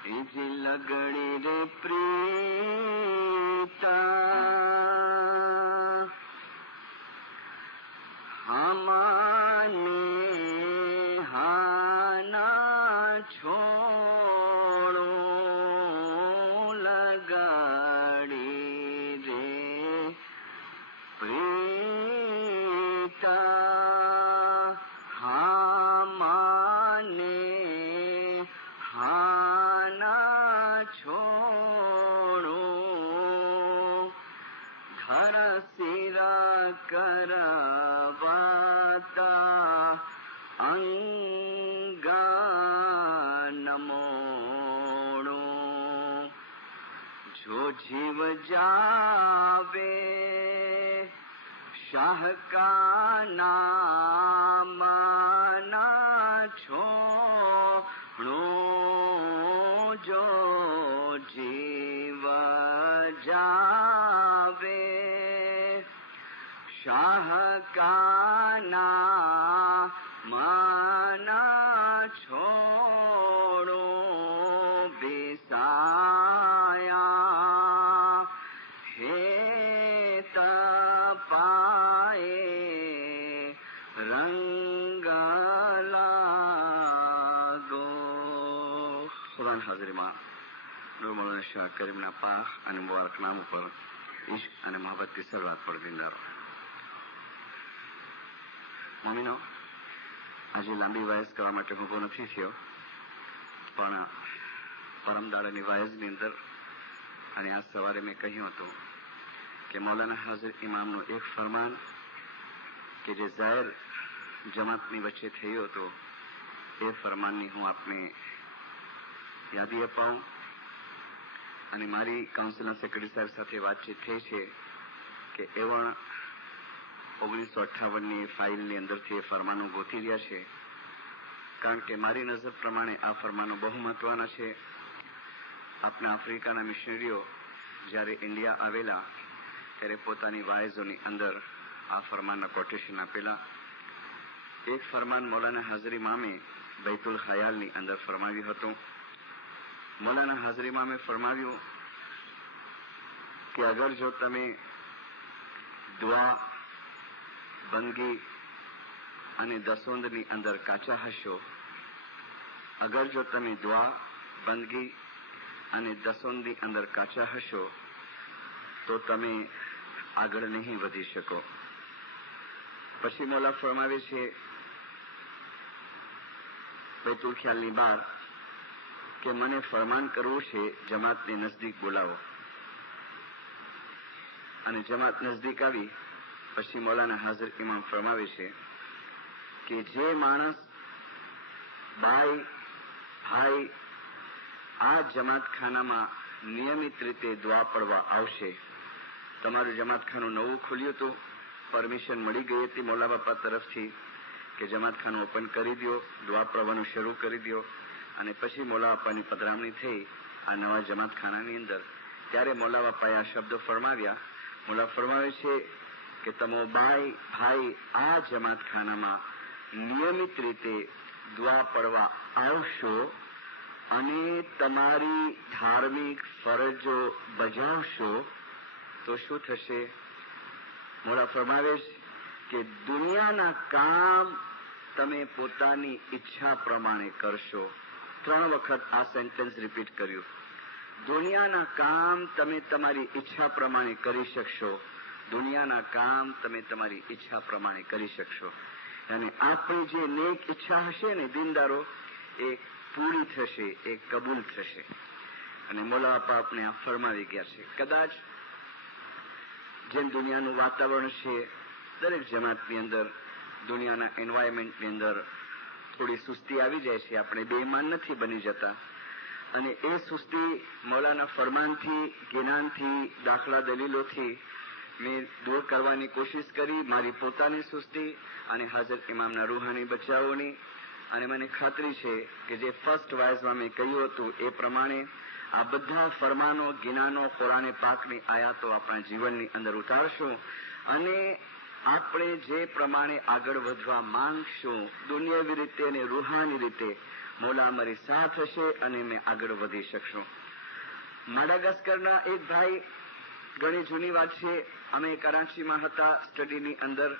Easy लगड़ी रे प्रीता हमाने हाना छोड़ो लगाड़ी रे प्रीता हमाने हाना छोड़ो घर सिरा करवाता अंगा नमोड़ो जो जीव जावे शाह का नाम ना छोड़ो जो जीव जावे शाह का नाम ना छोड़ो बिसाया हे तपाए रंग लागो खुदान हाजिरीમાં નૂર મૌલાના શાહ કરીમના પાક અને મુબારક નામ ઉપર ઇશ્ક અને મહબ્બતથી સલાત પડદીદારો મમ્મીનો આજે લાંબી વાયસ કરવા માટે ઉભો નથી થયો, પણ પરમદાડાની વાયસની અંદર અને આજ સવારે મેં કહ્યું હતું કે મૌલાના હાજર ઇમામનું એક ફરમાન કે જે જાહેર જમાતની વચ્ચે થયું હતું એ ફરમાનની હું આપને યાદી અપાવું. અને મારી કાઉન્સિલના સેક્રેટરી સાહેબ સાથે વાતચીત થઈ છે કે એવણ 1958ની ફાઇલની અંદરથી એ ફરમાનો ગોતી રહ્યા છે, કારણ કે મારી નજર પ્રમાણે આ ફરમાનો બહુ મહત્વના છે. આપણા આફ્રિકાના મિશનરીઓ જ્યારે ઇન્ડિયા આવેલા ત્યારે પોતાની વાયઝોની અંદર આ ફરમાનના કોટેશન આપેલા. એક ફરમાન મૌલાના હાજર ઇમામે બૈતુલ ખયાલની અંદર ફરમાવ્યું હતું. મૌલાના હાજર ઇમામે ફરમાવ્યું કે અગર જો તમે દુઆ, બંદગી અને દસોંદની અંદર કાચા હશો, અગર જો તમે દુઆ, બંદગી અને દસોંદની અંદર કાચા હશો તો તમે આગળ નહીં વધી શકો. પછી મૌલા ફરમાવે છે બૈતુલ ખ્યાલની બહાર કે મને ફરમાન કરવું છે જમાતને નજદીક બોલાવો. અને જમાત નજદીક આવી પછી મૌલાના હાજર ઇમામ ફરમાવે છે કે જે માણસ ભાઈ આ જમાતખાનામાં નિયમિત રીતે દુઆ પડવા આવશે. તમારું જમાતખાનું નવું ખુલ્યું હતું, પરમિશન મળી ગઈ હતી મૌલા બાપા તરફથી કે જમાતખાનું ઓપન કરી દો, દુઆ પડવાનું શરૂ કરી દો. અને પછી મૌલા બાપાની પધરામણી થઈ આ નવા જમાતખાનાની અંદર, ત્યારે મૌલા બાપાએ આ શબ્દો ફરમાવ્યા. મૌલા ફરમાવે છે કે તમે ભાઈ આ જમાતખાનામાં નિયમિત રીતે દુઆ પડવા આવશો અને તમારી ધાર્મિક ફરજો બજાવશો તો શું થશે? મૌલા ફરમાવે કે દુનિયાના કામ તમે પોતાની ઈચ્છા પ્રમાણે કરશો. 3 વખત આ સેન્ટેન્સ રિપીટ કર્યું. દુનિયાના કામ તમે તમારી ઈચ્છા પ્રમાણે કરી શકશો. દુનિયાના કામ તમે તમારી ઈચ્છા પ્રમાણે કરી શકશો. અને આપણી જે નેક ઈચ્છા હશે ને દીનદારો, એ પૂરી થશે, એ કબૂલ થશે. અને મૌલા બાપા આપણે આ ફરમાવી ગયા છે. કદાચ જેમ દુનિયાનું વાતાવરણ છે દરેક જમાતની અંદર, દુનિયાના એન્વાયરમેન્ટની અંદર થોડી સુસ્તી આવી જાય છે. આપણે બેઈમાન નથી બની જતા. અને એ સુસ્તી મૌલાના ફરમાનથી, જ્ઞાનથી, દાખલા દલીલોથી મેં દૂર કરવાની કોશિશ કરી, મારી પોતાની સુસ્તી અને હાજર ઇમામના રૂહાની બચાવોની. અને મને ખાતરી છે કે જે ફર્સ્ટ વાઇઝમાં મેં કહ્યું હતું એ પ્રમાણે આ બધા ફરમાનો, જ્ઞાનો, કુરાને પાકની આયાતો આપણા જીવનની અંદર ઉતારશું અને આપણે જે પ્રમાણે આગળ વધવા માંગશું દુનિયાવી રીતે અને રૂહાની રીતે, મોલા અમારી સાથ હશે અને અમે આગળ વધી શકશું. માડાગાસ્કરના એક ભાઈ, ઘણી જૂની વાત છે, અમે કરાચીમાં હતા સ્ટડીની અંદર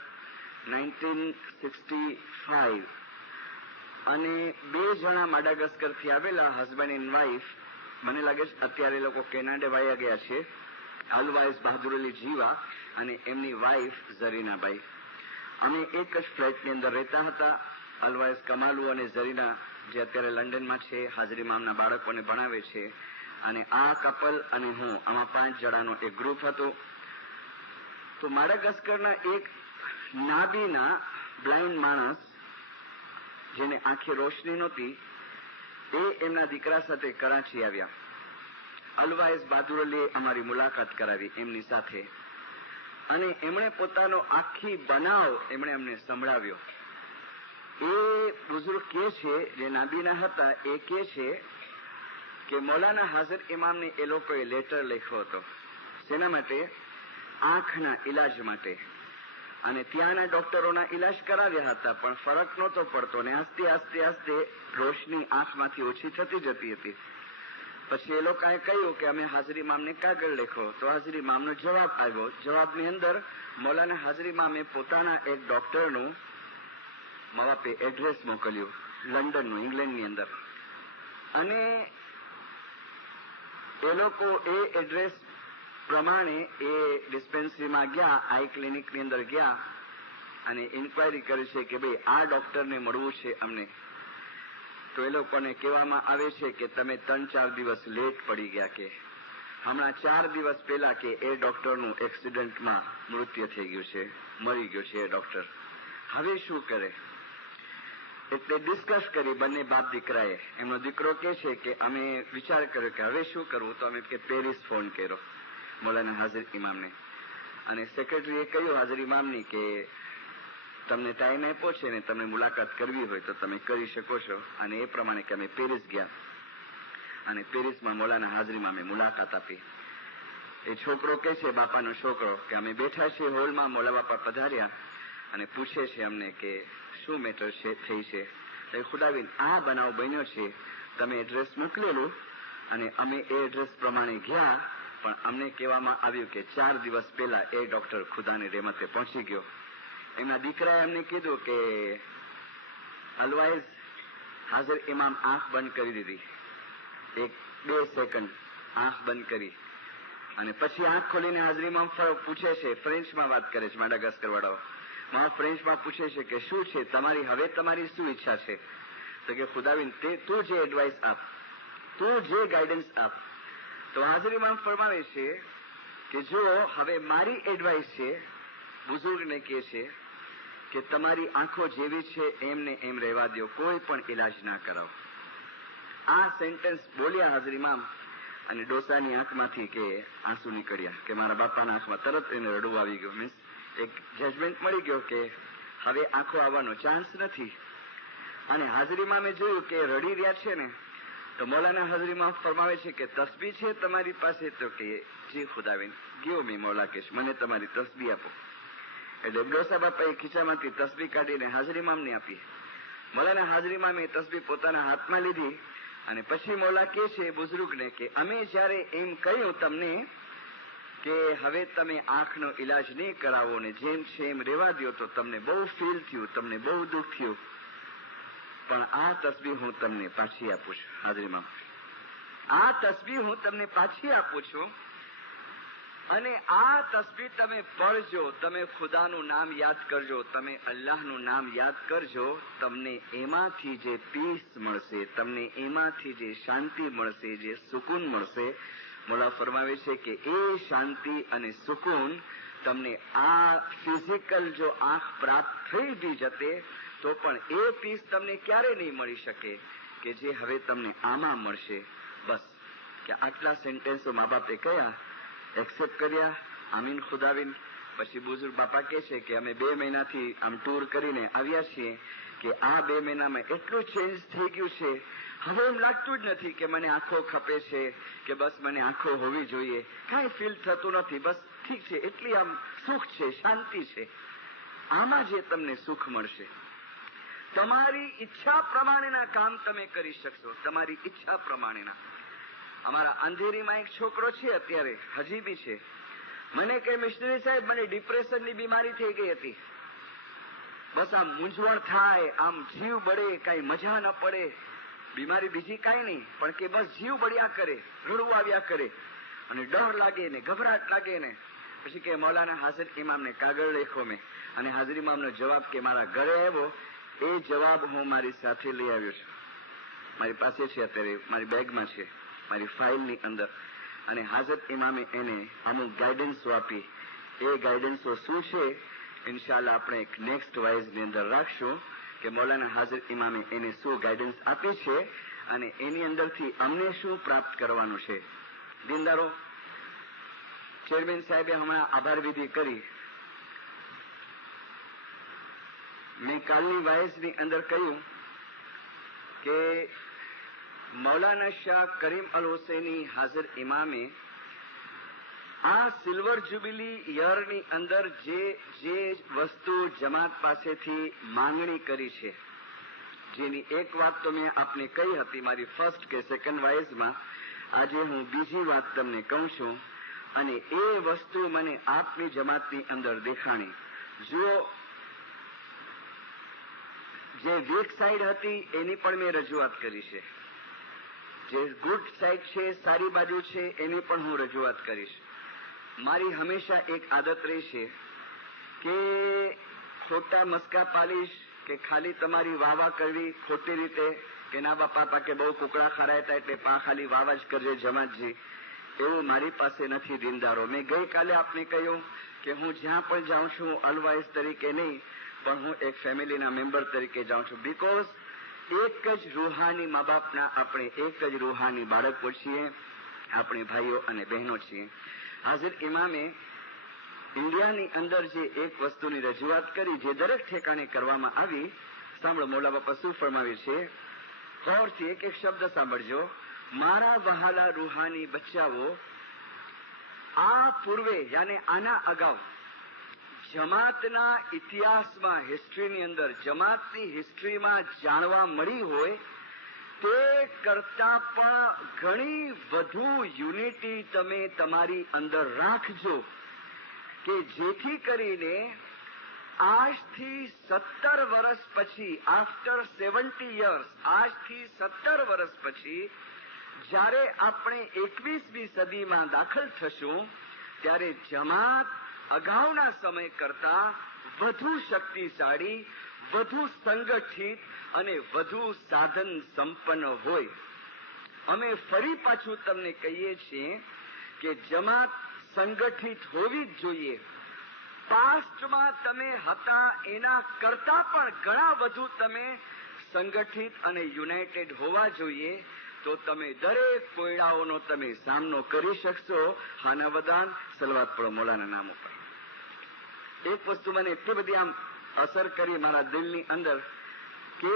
1965, અને 2 જણા માડાગાસ્કરથી આવેલા, હસબન્ડ એન્ડ વાઇફ. મને લાગે છે અત્યારે લોકો કેનેડા વાયા ગયા છે. અલવાઇઝ બહાદુર અલી જીવા અને એમની વાઇફ ઝરીનાભાઈ. અમે એક જ ફ્લેટની અંદર રહેતા હતા. અલવાઇઝ કમાલુ અને ઝરીના, જે અત્યારે લંડનમાં છે, હાજરી મામના બાળકોને ભણાવે છે, અને આ કપલ અને હું, આમાં 5 જણાનો એક ગ્રુપ હતું. તો માડાગાસ્કરના એક નાબીના બ્લાઇન્ડ માણસ, જેને આંખે રોશની નહોતી, એ એમના દીકરા સાથે કરાચી આવ્યા. અલવાઇઝ બહાદુર અલીએ અમારી મુલાકાત કરાવી એમની સાથે, અને એમણે પોતાનો આખી બનાવ એમણે અમને સંભળાવ્યો. એ બુઝુર્ગ કહે છે, જે નાબીના હતા, એ કહે છે કે મૌલાના હાજર ઇમામને એ લોકોએ લેટર લખ્યો હતો. શેના માટે? આંખના ઇલાજ માટે. અને ત્યાંના ડોક્ટરોના ઇલાજ કરાવ્યા હતા, પણ ફરક નહોતો પડતો, ને આસ્તે આસ્તે આસ્તે રોશની આંખમાંથી ઓછી થતી જતી હતી. પછી એ લોકોએ કહ્યું કે અમે હાજરી મામને કાગળ લખ્યો. તો હાજરી મામનો જવાબ આવ્યો. જવાબની અંદર મૌલાના હાજરી મામે પોતાના એક ડોક્ટરનું મવાપે એડ્રેસ મોકલ્યું, લંડનનું, ઇંગ્લેન્ડની અંદર. અને એ લોકો એ એડ્રેસ પ્રમાણે એ ડિસ્પેન્સરીમાં ગયા, આઈ ક્લિનિકની અંદર ગયા, અને ઇન્ક્વાયરી કરી છે કે ભાઈ આ ડોક્ટરને મળવું છે અમને. તો એ લોકોને કહેવામાં આવે છે કે તમે 3-4 દિવસ લેટ પડી ગયા, કે હમણાં 4 દિવસ પહેલા કે એ ડોક્ટરનું એક્સિડન્ટમાં મૃત્યુ થઈ ગયું છે, મરી ગયો છે એ ડોક્ટર. હવે શું કરે? એટલે ડિસ્કસ કરી બંને બાપ દીકરાએ. એમનો દીકરો કહે છે કે અમે વિચાર કર્યો કે હવે શું કરવું, તો અમે કે પેરિસ ફોન કર્યો મૌલાના હાજર ઇમામને, અને સેક્રેટરીએ કહ્યું હાજર ઇમામની કે તમને ટાઈમ આપ્યો છે ને તમને મુલાકાત કરવી હોય તો તમે કરી શકો છો. અને એ પ્રમાણે કે અમે પેરિસ ગયા, અને પેરિસમાં મૌલાના હાજર ઇમામે મુલાકાત આપી. એ છોકરો કહે છે, બાપાનો છોકરો, કે અમે બેઠા છીએ હોલમાં, મૌલા બાપા પધાર્યા અને પૂછે છે અમને કે શું મેટર થઈ છે. ખુદાબીન, આ બનાવ બન્યો છે, તમે એડ્રેસ મોકલેલું અને અમે એ એડ્રેસ પ્રમાણે ગયા, પણ અમને કહેવામાં આવ્યું કે 4 દિવસ પહેલા એ ડોક્ટર ખુદાની રહેમતે પહોંચી ગયો. એમના દીકરાએ એમને કીધું કે અલવાઇઝ હાજર ઇમામ આંખ બંધ કરી દીધી, 1-2 સેકન્ડ આંખ બંધ કરી, અને પછી આંખ ખોલીને હાજર ઇમામ પૂછે છે, ફ્રેન્ચમાં વાત કરે છે માડાગાસ્કર વાળાઓ, ફ્રેન્ચમાં પૂછે છે કે શું છે તમારી, હવે તમારી શું ઈચ્છા છે? તો કે ખુદાબીન, તું જે એડવાઇસ આપ, તું જે ગાઈડન્સ આપ. તો હાજર ઇમામ ફરમાવે છે કે જો હવે મારી એડવાઇસ છે, બુઝુર્ગને કહે છે કે તમારી આંખો જેવી છે એમને એમ રહેવા દો, કોઈ પણ ઇલાજ ના કરાવો. આ સેન્ટેન્સ બોલ્યા હાજર ઇમામ, અને ડોસાની આંખમાંથી કે આંસુ નીકળ્યા, કે મારા બાપાના આંખમાં તરત એને રડવું આવી ગયું. મીન્સ એક જજમેન્ટ મળી ગયો કે હવે આંખો આવવાનો ચાન્સ નથી. અને હાજર ઇમામે જોયું કે રડી રહ્યા છે ને, તો મૌલાના હાજર ઇમામ ફરમાવે છે કે તસ્બી છે તમારી પાસે? તો કે જી ખુદાબીન, ગયો મેં મૌલા કે મને તમારી તસ્બી આપો. એટલે ડોસા બાપાએ ખીચામાંથી તસ્બી કાઢીને હાજર ઇમામને આપી. મૌલાના હાજર ઇમામે તસ્બી પોતાના હાથમાં લીધી, અને પછી મૌલા કહે છે બુઝુર્ગને કે અમે જ્યારે એમ કહ્યું તમને કે હવે તમે આંખનો ઇલાજ નહીં કરાવો ને જેમ છે એમ રહેવા દો, તો તમને બહુ ફીલ થયું, તમને બહુ દુઃખ થયું, પણ આ તસ્બી હું તમને પાછી આપું છું. હાજર ઇમામ, આ તસ્બી હું તમને પાછી આપું છું, અને આ તસ્બી તમે પઢજો, તમે ખુદાનું નામ યાદ કરજો, તમે અલ્લાહનું નામ યાદ કરજો, તમને એમાંથી જે પીસ મળશે, તમને એમાંથી જે શાંતિ મળશે, જે સુકૂન મળશે, મોલા ફરમાવે છે કે એ શાંતિ અને સુકૂન તમને આ ફિઝિકલ જો આંખ પ્રાપ્ત થઈ બી જતે તો પણ એ પીસ તમને ક્યારે નહીં મળી શકે કે જે હવે તમને આમાં મળશે. બસ કે આટલા સેન્ટેન્સો મા બાપે કયા, એક્સેપ્ટ કર્યા, આમીન ખુદાબીન. પછી બુઝુર્ગ બાપા કહે છે કે અમે 2 મહિનાથી આમ ટૂર કરીને આવ્યા છીએ, કે આ 2 મહિનામાં એટલું ચેન્જ થઈ ગયું છે, હવે એમ લાગતું જ નથી કે મને આંખો ખપે છે, કે બસ મને આંખો હોવી જોઈએ, કાંઈ ફીલ થતું નથી, બસ ઠીક છે, એટલી આમ સુખ છે, શાંતિ છે. આમાં જે તમને સુખ મળશે. તમારી ઈચ્છા પ્રમાણેના કામ તમે કરી શકશો, તમારી ઈચ્છા પ્રમાણેના. અમારા અંધેરીમાં એક છોકરો છે, અત્યારે હજી બી છે. મને કે મિશનરી સાહેબ, મને ડિપ્રેશનની બીમારી થઈ ગઈ હતી. બસ આમ મૂંઝવણ થાય, આમ જીવ બળે, કાંઈ મજા ન પડે. બીમારી બીજી કાંઈ નહીં, પણ કે બસ જીવ બળ્યા કરે, રડવું આવ્યા કરે અને ડર લાગે ને ગભરાટ લાગે ને. પછી કે મૌલાના હાજર ઇમામને કાગળ લખ્યો મેં, અને હાજર ઇમામનો જવાબ કે મારા ઘરે આવ્યો, એ જવાબ હું મારી સાથે લઈ આવ્યો છું. મારી પાસે છે, અત્યારે મારી બેગમાં છે, મારી ફાઇલની અંદર. અને હાજર ઇમામે એને અમુક ગાઈડન્સો આપી. એ ગાઈડન્સો શું છે, ઇન્શાલ્લાહ આપણે એક નેક્સ્ટ વાઇઝની અંદર રાખશું કે મૌલાના હાજર ઇમામે એને શું ગાઈડન્સ આપી છે અને એની અંદરથી અમને શું પ્રાપ્ત કરવાનું છે. દીનદારો, ચેરમેન સાહેબે હમણાં આભાર વિધિ કરી. મેં કાલની વાઇઝની અંદર કહ્યું કે મૌલાના શાહ કરીમ અલ હુસૈની હાજર ઇમામે આ સિલ્વર જ્યુબિલી યરની અંદર જે વસ્તુ જમાત પાસેથી માંગણી કરી છે, જેની એક વાત તો મેં આપને કહી હતી મારી ફર્સ્ટ કે સેકન્ડ વાઇઝમાં. આજે હું બીજી વાત તમને કહું છું, અને એ વસ્તુ મને આપની જમાતની અંદર દેખાણી. જુઓ, જે વીક સાઈડ હતી એની પણ મેં રજૂઆત કરી છે, જે ગુડ સાઈડ છે, સારી બાજુ છે, એની પણ હું રજૂઆત કરીશ. મારી હંમેશા એક આદત રહી છે કે ખોટા મસ્કા પાલીશ કે ખાલી તમારી વાવા કરવી ખોટી રીતે કે ના બાપા કે બહુ કુકડા ખરાય હતા એટલે પા ખાલી વાવા જ કરજે જમાતજી, એવું મારી પાસે નથી. દીનદારો, મેં ગઈકાલે આપને કહ્યું કે હું જ્યાં પણ જાઉં છું અલવાઇઝ તરીકે નહીં, પણ હું એક ફેમિલીના મેમ્બર તરીકે જાઉં છું. બીકોઝ એક જ રૂહાની મા બાપના આપણે એક જ રૂહાની બાળકો છીએ, આપણે ભાઈઓ અને બહેનો છીએ. હાજર ઇમામે ઇન્ડિયાની અંદર જે એક વસ્તુની રજૂઆત કરી, જે દરેક ઠેકાણે કરવામાં આવી. સાંભળો, મૌલા બાપા શું ફરમાવે છે, ગૌરથી એક એક શબ્દ સાંભળજો. મારા વહાલા રૂહાની બચ્ચાઓ, આ પૂર્વે યાને આના અગાઉ જમાતના ઇતિહાસમાં, હિસ્ટ્રીની અંદર, જમાતની હિસ્ટ્રીમાં જાણવા મળી હોય તે કરતા પણ ઘણી વધુ યુનિટી તમે તમારી અંદર રાખજો કે જેથી કરીને આજથી 17 વર્ષ પછી, આફ્ટર 70 યર્સ, આજથી 17 વર્ષ પછી જ્યારે આપણે 21મી સદીમાં દાખલ થશું ત્યારે જમાત અગાઉના સમય કરતા વધુ શક્તિશાળી, વધુ સંગઠિત અને વધુ સાધન સંપન્ન હોય. અમે ફરી પાછું તમને કહીએ છીએ કે જમાત સંગઠિત હોવી જ જોઈએ. પાસ્ટમાં તમે હતા એના કરતા પણ ઘણા વધુ તમે સંગઠિત અને યુનાઇટેડ હોવા જોઈએ, તો તમે દરેક કોયડાઓનો તમે સામનો કરી શકશો. ખાના વદાન સલવાત પડો મૌલાના નામ ઉપર. એક વસ્તુ મને એટલી બધી આમ અસર કરી મારા દિલની અંદર કે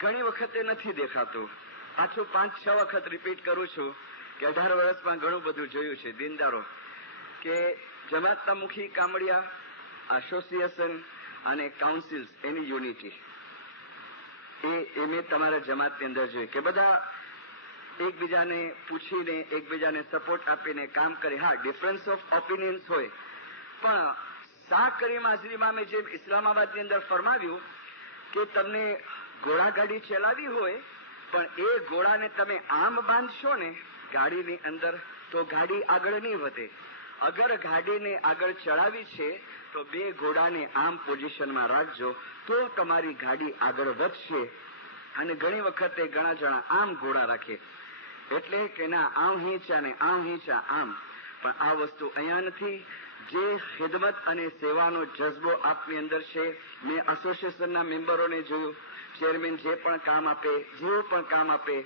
ઘણી વખતે નથી દેખાતું. પાછું 5-6 વખત રિપીટ કરું છું કે 18 વર્ષમાં ઘણું બધું જોયું છે. દીનદારો, કે જમાતના મુખી કામડિયા એસોસિએશન અને કાઉન્સિલ્સ, એની યુનિટી એ મેં તમારા જમાતની અંદર જોઈ કે બધા એકબીજાને પૂછીને, એકબીજાને સપોર્ટ આપીને કામ કરે. હા, ડિફરન્સ ઓફ ઓપિનિયન્સ હોય, પણ શાહ કરીમ હાજરી ઇમામે જેમ ઇસ્લામાબાદની અંદર ફરમાવ્યું કે તમને ઘોડાગાડી ચલાવી હોય પણ એ ઘોડાને તમે આમ બાંધશો ને ગાડીની અંદર તો ગાડી આગળ નહીં વધે. અગર ગાડીને આગળ ચડાવી છે તો 2 ઘોડાને આમ પોઝિશનમાં રાખજો તો તમારી ગાડી આગળ વધશે. અને ઘણી વખતે ઘણા જણા આમ ઘોડા રાખે એટલે કે ના આમ હિંચા ને આમ હિંચા આમ, પણ આ વસ્તુ અહીંયા નથી. જે ખિદમત અને સેવાનો જજ્બો આપની અંદર છે, મેં એસોસિએશનના મેમ્બરોને જોયું, ચેરમેન જે પણ કામ આપે, જેવું પણ કામ આપે,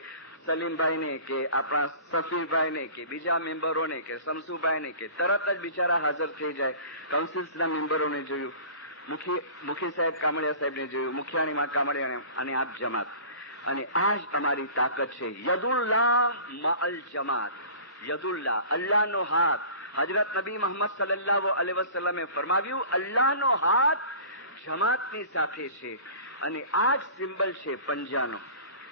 સલીમભાઈને કે આપણા સફીરભાઈને કે બીજા મેમ્બરોને કે શમસુભાઈને કે તરત જ બિચારા હાજર થઈ જાય. કાઉન્સિલ્સના મેમ્બરોને જોયું, મુખી સાહેબ કામડિયા સાહેબને જોયું, મુખિયાણીમાં કામડિયા અને આપ જમાત. અને આ જ અમારી તાકાત છે. યદુલ્લાહ મઅલ જમાત, યદુલ્લાહ અલ્લાહનો હાથ. હજરત નબી મોહમ્મદ સલ્લલ્લાહુ અલૈહિ વસલ્લમે ફરમાવ્યું, અલ્લાહનો હાથ જમાતની સાથે છે. અને આ જ સિમ્બલ છે પંજાનો.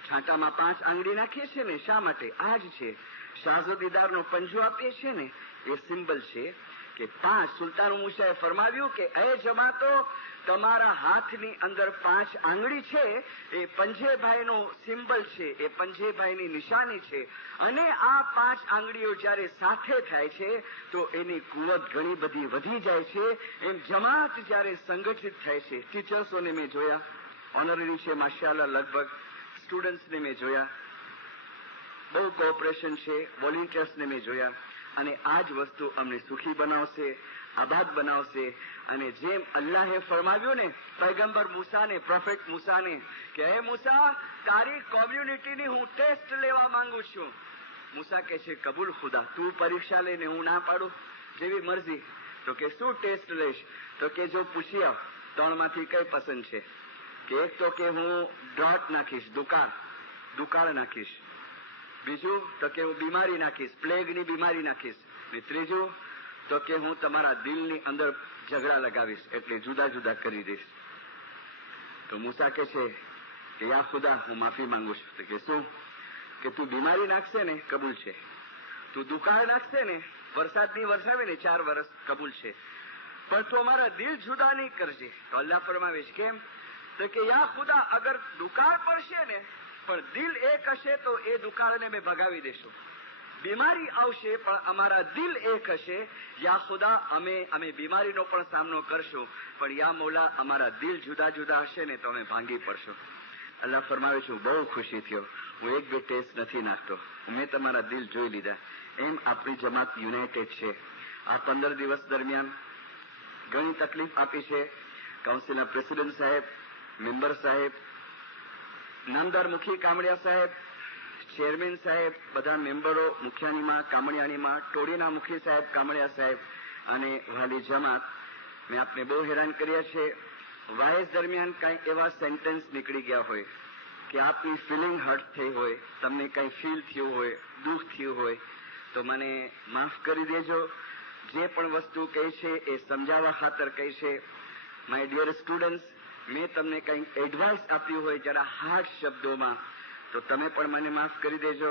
છાંટામાં 5 આંગળી નાખીએ છીએ ને, શા માટે? આ જ છે. શાહજોદીદારનો પંજો આપીએ છીએ ને, એ સિમ્બલ છે કે 5. સુલતાન મૂસાએ ફરમાવ્યું કે એ જમાતો, તમારા હાથની અંદર 5 આંગળી છે, એ પંજેભાઈનો સિમ્બલ છે, એ પંજેભાઈની નિશાની છે. અને આ 5 આંગળીઓ જ્યારે સાથે થાય છે તો એની કુવત ઘણી બધી વધી જાય છે. એમ જમાત જ્યારે સંગઠિત થાય છે, ટીચર્સોને મેં જોયા, ઓનરરી છે માશાઅલ્લાહ, લગભગ સ્ટુડન્ટ્સને મેં જોયા, બહુ કોઓપરેશન છે, વોલેન્ટિયર્સને મેં જોયા. અને આ જ વસ્તુ અમને સુખી બનાવશે, આબાદ બનાવશે. અને જેમ અલ્લાહે ફરમાવ્યું ને પૈગંબર મૂસાને, પ્રોફેટ મૂસાને, કે હે મૂસા, તારી કોમ્યુનિટીની હું ટેસ્ટ લેવા માંગુ છું. મૂસા કહે છે, કબૂલ ખુદા, તું પરીક્ષા લઈને હું ના પાડું, જેવી મરજી. તો કે શું ટેસ્ટ લઈશ? તો કે જો પૂછી આવ 3માંથી કઈ પસંદ છે? કે એક તો કે હું ડ્રોટ નાખીશ, દુકાળ નાખીશ. બીજું તો કે હું બીમારી નાખીશ, પ્લેગની બીમારી નાખીશ. અને ત્રીજું તો કે હું તમારા દિલની અંદર ઝઘડા લગાવીશ, એટલે જુદા જુદા કરી દઈશ. તો મૂસા કહે છે કે યા ખુદા, હું માફી માંગુ છું. તો કે શું? કે તું બીમારી નાખશે ને, કબૂલ છે. તું દુકાળ નાખશે ને, વરસાદની વરસાવે ને 4 વર્ષ, કબૂલ છે. પણ તું અમારા દિલ જુદા નહીં કરજે. તો અલ્લાહ ફરમાવે છે કેમ? તો કે યા ખુદા, અગર દુકાળ પડશે ને પણ દિલ એક હશે તો એ દુકાળને મેં ભગાવી દેશું. બીમારી આવશે પણ અમારા દિલ એક હશે. યા ખુદા, અમે બીમારીનો પણ સામનો કરશું, પણ યા મૌલા, અમારા દિલ જુદા જુદા હશે ને તો અમે ભાંગી પડશું. અલ્લાહ ફરમાવે છે, બહુ ખુશી થયો, હું 1-2 ટેસ્ટ નથી નાખતો, મેં તમારા દિલ જોઈ લીધા. એમ આપણી જમાત યુનાઇટેડ છે. આ 15 દિવસ દરમિયાન ઘણી તકલીફ આપી છે. કાઉન્સિલના પ્રેસિડેન્ટ સાહેબ, મેમ્બર સાહેબ, નામદાર મુખી કામડિયા સાહેબ, ચેરમેન સાહેબ, બધા મેમ્બરો મુખ્યાનીમાં, કામડિયાનીમાં, ટોળીના મુખી સાહેબ, કામડિયા સાહેબ અને વાલી જમાત, મેં આપને બહુ હેરાન કર્યા છે. વાયસ દરમિયાન કંઈ એવા સેન્ટેન્સ નીકળી ગયા હોય કે આપની ફિલિંગ હર્ટ થઈ હોય, તમને કંઈ ફીલ થયું હોય, દુઃખ થયું હોય, તો મને માફ કરી દેજો. જે પણ વસ્તુ કહી છે એ સમજાવવા ખાતર કહી છે. માય ડિયર સ્ટુડન્ટ્સ, મેં તમને કંઈક એડવાઇસ આપ્યું હોય જરા હાર્ડ શબ્દોમાં, તો તમે પણ મને માફ કરી દેજો.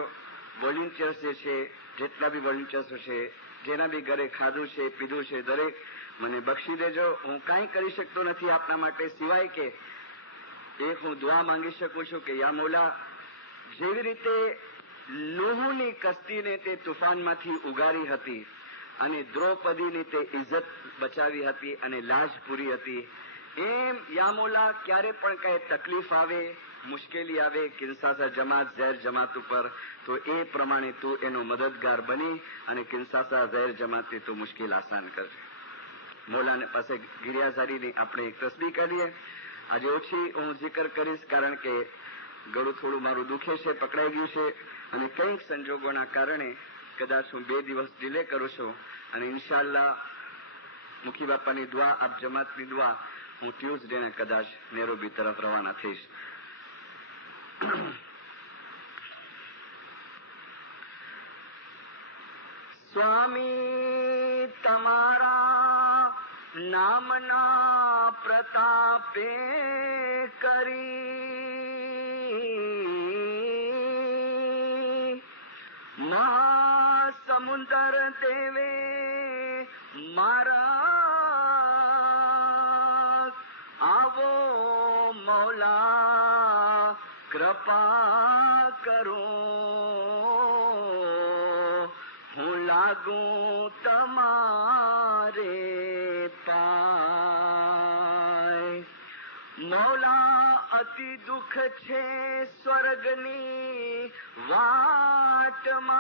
વોલેન્ટિયર્સ જે છે, જેટલા બી વોલેન્ટિયર્સ છે, જેના બી ઘરે ખાધું છે, પીધું છે, દરેક મને બક્ષી દેજો. હું કાંઈ કરી શકતો નથી આપના માટે, સિવાય કે એક હું દુઆ માંગી શકું છું કે યા મૌલા, જેવી રીતે નૂહની કસ્તીને તે તુફાનમાંથી ઉગારી હતી અને દ્રૌપદીની તે ઇજ્જત બચાવી હતી અને લાજ પૂરી હતી, એમ યા મૌલા, ક્યારે પણ કઈ તકલીફ આવે, મુશ્કેલી આવે કિન્સાસા જમાત, ઝૈર જમાત ઉપર, તો એ પ્રમાણે તું એનો મદદગાર બની અને કિન્સાસા ઝૈર જમાતની તું મુશ્કેલ આસાન કરજે. મૌલાને પાસે ગિરિયાઝારીની આપણે એક તસબીહ કાઢીએ. આજે ઓછી હું જિકર કરીશ કારણ કે ગળું થોડું મારું દુખે છે, પકડાઈ ગયું છે, અને કંઈક સંજોગોના કારણે કદાચ હું 2 દિવસ ડિલે કરું છું. અને ઇન્શાઅલ્લાહ મુખી બાપાની દુઆ, આપ જમાતની દુઆ, હું ટ્યુઝડેના કદાચ નેરોબી તરફ રવાના થઈશ. સ્વામી તમારા નામના પ્રતાપે કરી મહાસમુદર દેવે મારા આવો મૌલા કૃપા કરો, હું લાગું તમારે પાય. મૌલા અતિ દુઃખ છે સ્વર્ગની વાટમાં,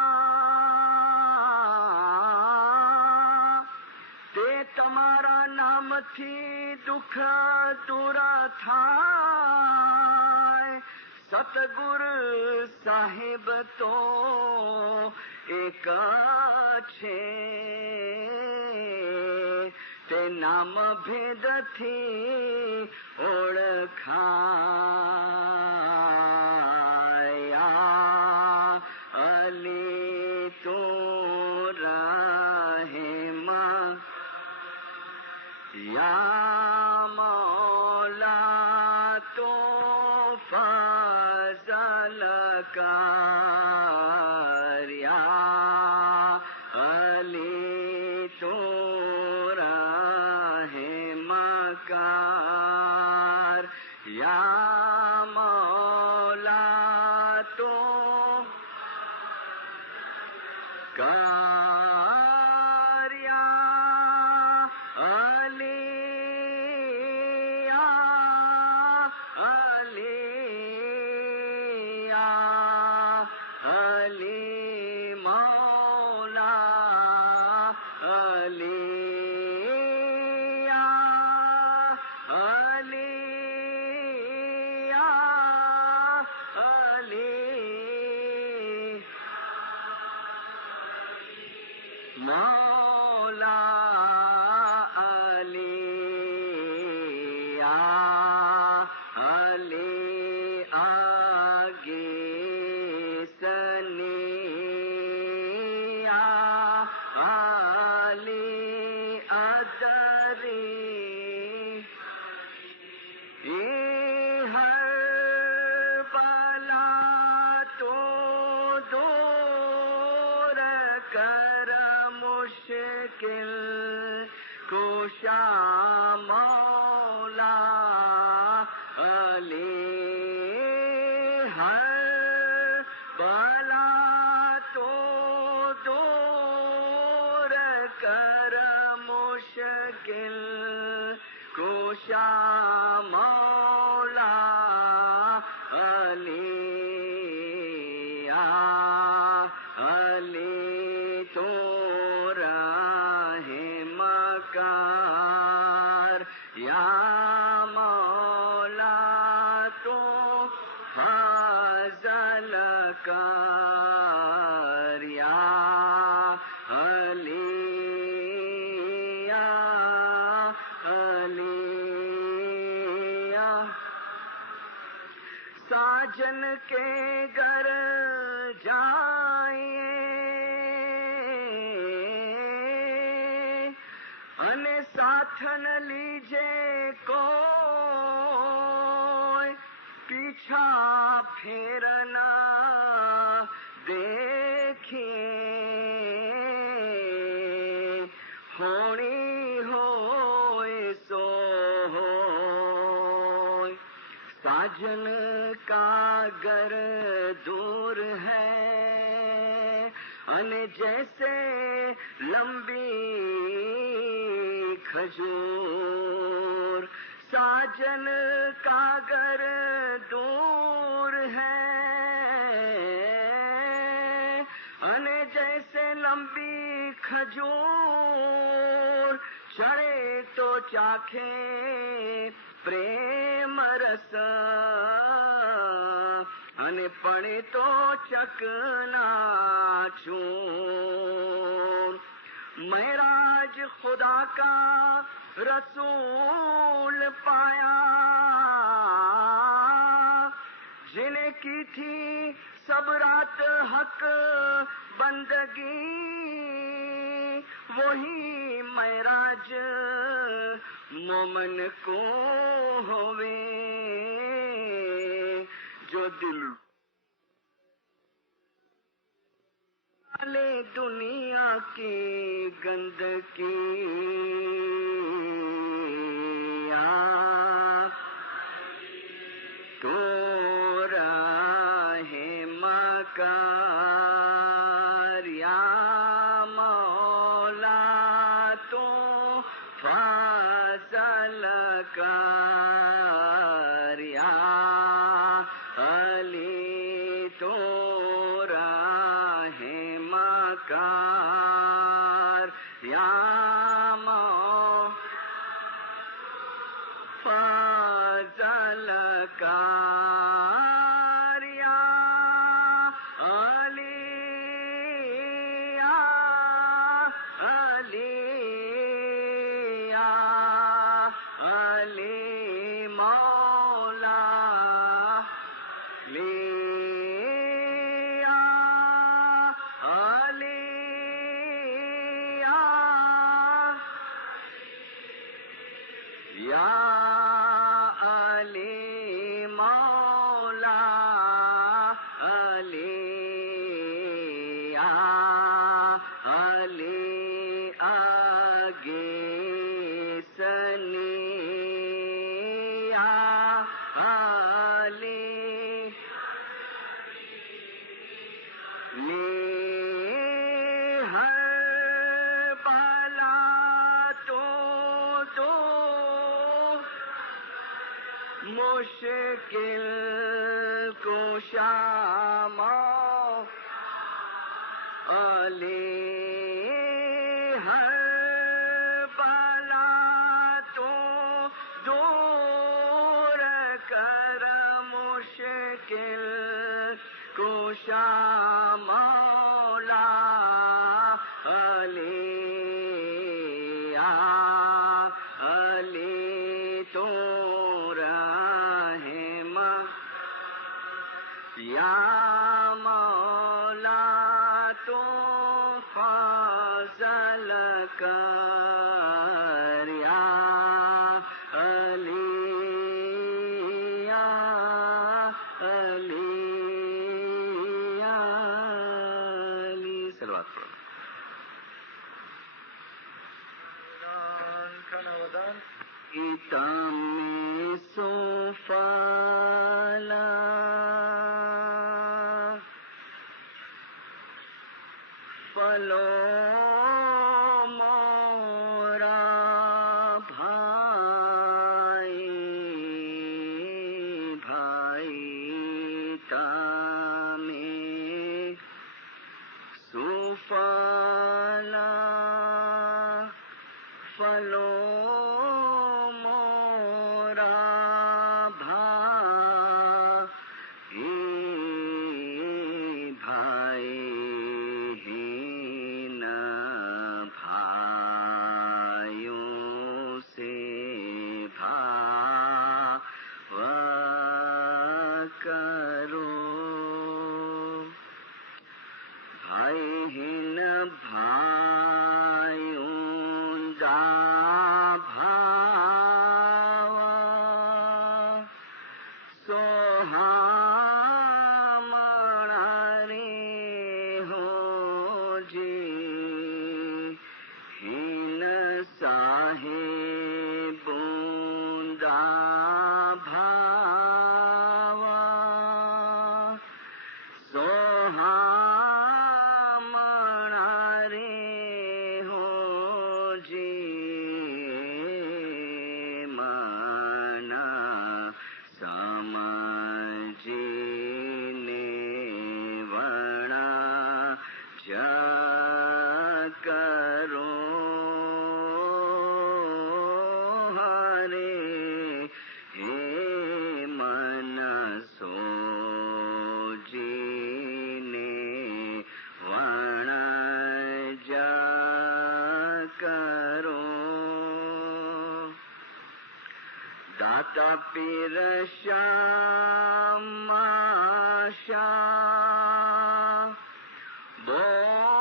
તે તમારા નામથી દુઃખ દૂર થાય. સતગુર સાહેબ તો એક છે, તે નામ ભેદથી ઓળખાય. અલી તું રહેમ યા مکار یا علی تو راہ مکار یا مولا تو کار یا علی یا علی یا علی مولا علی یا علی یا علی مولا علی یا علی آگے سنی یا علی ادری ہر بلا تو دور کر مشکل کشا مولا علی ہر بلا تو دور کر مشکل کشا مولا علی یا علی تو راہ مکار یا مولا تو فضل کار یا علی یا علی یا ساجن کے گھر جائیں ان ساتھ نہ لیجے کوئی پیچھا پھیرنا دیکھیے ہونی ہوئے سو ہوئے ساجن کا گھر دور ہے ان جیسے لمبی کھجور ساجن کا گھر دور ہے ان جیسے لمبی کھجور چڑھے تو چاکھے پریم رس ان پڑے تو چکنا چور معراج خدا کا رسول پایا جنہیں کی تھی سب رات حق بندگی وہی معراج مومن کو ہوئے جو دل والے دنیا کی گندگی تو راہ مکار یا مولا تو فضل کار یا علی تو راہ مکار یا فضل کار یا علی یا علی یا علی مولا علی یا علی مشکل کشا علی ہر بلا تو دور کر مشکل کشا مولا علی علی تو یا مولا تو فضل کر یا علی یا علی یا علی صلوات اتم سفلا فلو مورا بھائی بھائی تامے سفلا فلو داتا پیر شام شاہ بولیاں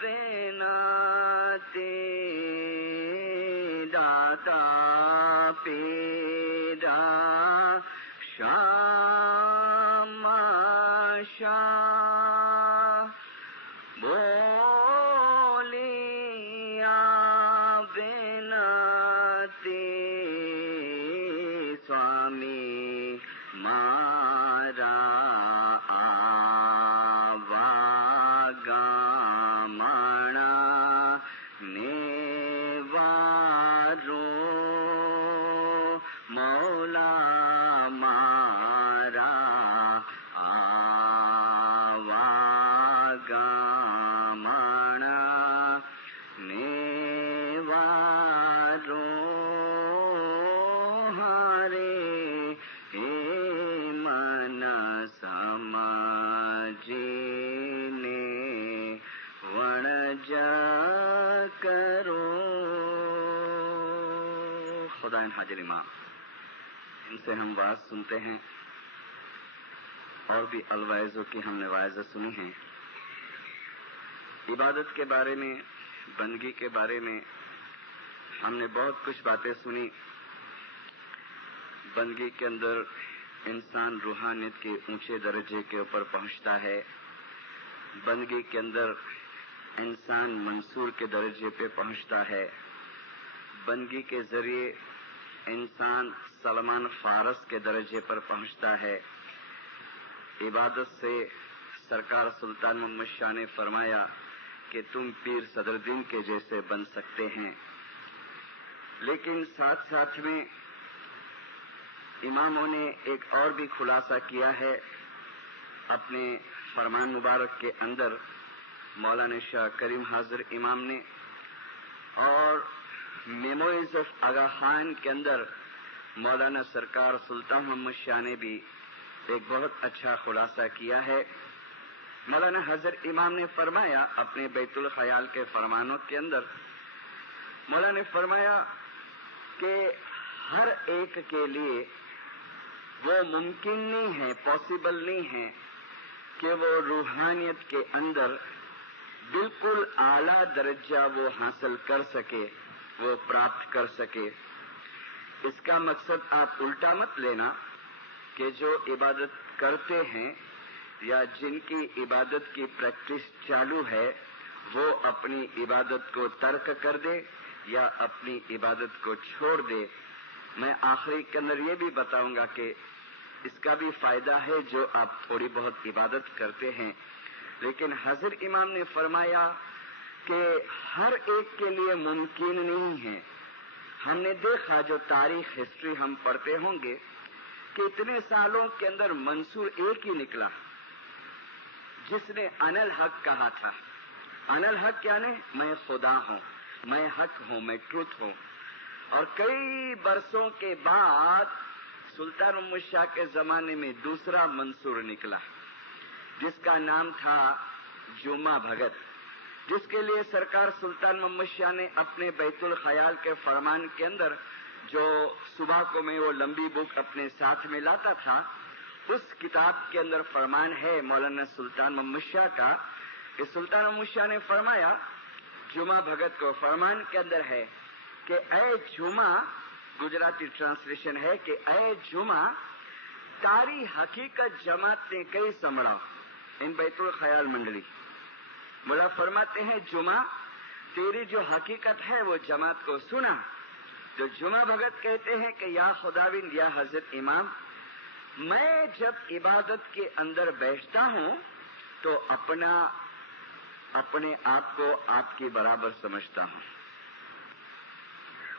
بناتے داتا پیرا شام شاہ بولیاں بناتے سوامی مارا آواگامنا نیوارو مولا مارا آواگامنا نیوارو ہرے من سمجھنے ونج کرو. خدا حاضر امام، ان سے ہم واعظ سنتے ہیں اور بھی الواعظوں کی ہم نے واعظ سنی ہیں. عبادت کے بارے میں، بندگی کے بارے میں ہم نے بہت کچھ باتیں سنی. بندگی کے اندر इंसान रूहानियत के ऊंचे दर्जे के ऊपर पहुंचता है। बंदगी के अंदर इंसान मंसूर के दर्जे पे पहुंचता है। बंदगी के जरिए इंसान सलमान फारस के दर्जे पर पहुंचता है। इबादत से सरकार सुल्तान मोहम्मद शाह ने फरमाया कि तुम पीर सदरुद्दीन के जैसे बन सकते हैं। लेकिन साथ साथ में इमामों ने एक और भी खुलासा किया है अपने फरमान मुबारक के अंदर, मौलाना शाह करीम हाजिर इमाम ने, और मेमोरीज ऑफ आगा खान के अंदर मौलाना सरकार सुल्तान मोहम्मद शाह ने भी एक बहुत अच्छा खुलासा किया है। मौलाना हजर इमाम ने फरमाया अपने बैतुल ख्याल के फरमानों के अंदर, मौलाना ने फरमाया कि हर एक के लिए वो मुमकिन नहीं है, पॉसिबल नहीं है कि वो रूहानियत के अंदर बिल्कुल आला दर्जा वो हासिल कर सके, वो प्राप्त कर सके। इसका मकसद आप उल्टा मत लेना कि जो इबादत करते हैं या जिनकी इबादत की प्रैक्टिस चालू है वो अपनी इबादत को तर्क कर दे या अपनी इबादत को छोड़ दे। मैं आखिरी के अंदर ये भी बताऊंगा कि इसका भी फायदा है जो आप थोड़ी बहुत इबादत करते हैं। लेकिन हजर इमाम ने फरमाया कि हर एक के लिए मुमकिन नहीं है। हमने देखा जो तारीख हिस्ट्री हम पढ़ते होंगे कि इतने सालों के अंदर मंसूर एक ही निकला जिसने अनल हक कहा था। अनल हक यानी मैं खुदा हूं, मैं हक हूं, मैं ट्रुथ हूं। और कई बरसों के बाद सुल्तान मोहम्मद शाह के जमाने में दूसरा मंसूर निकला जिसका नाम था जुमा भगत, जिसके लिए सरकार सुल्तान मोहम्मद शाह ने अपने बैतुल ख्याल के फरमान के अंदर जो सुबह को मैं वो लंबी बुक अपने साथ में लाता था, उस किताब के अंदर फरमान है मौलाना सुल्तान मोहम्मद शाह का कि सुल्तान मोहम्मद शाह ने फरमाया जुमा भगत को, फरमान के अंदर है कि ऐ जुमा, गुजराती ट्रांसलेशन है कि ऐ जुमा तारी हकीकत जमात ने कई समझा इन बैतुल ख्याल मंडली। बोला फरमाते हैं जुमा तेरी जो हकीकत है वो जमात को सुना। जो जुमा भगत कहते हैं कि या खुदाविंद या हजरत इमाम, मैं जब इबादत के अंदर बैठता हूं तो अपने आप को आपके बराबर समझता हूं।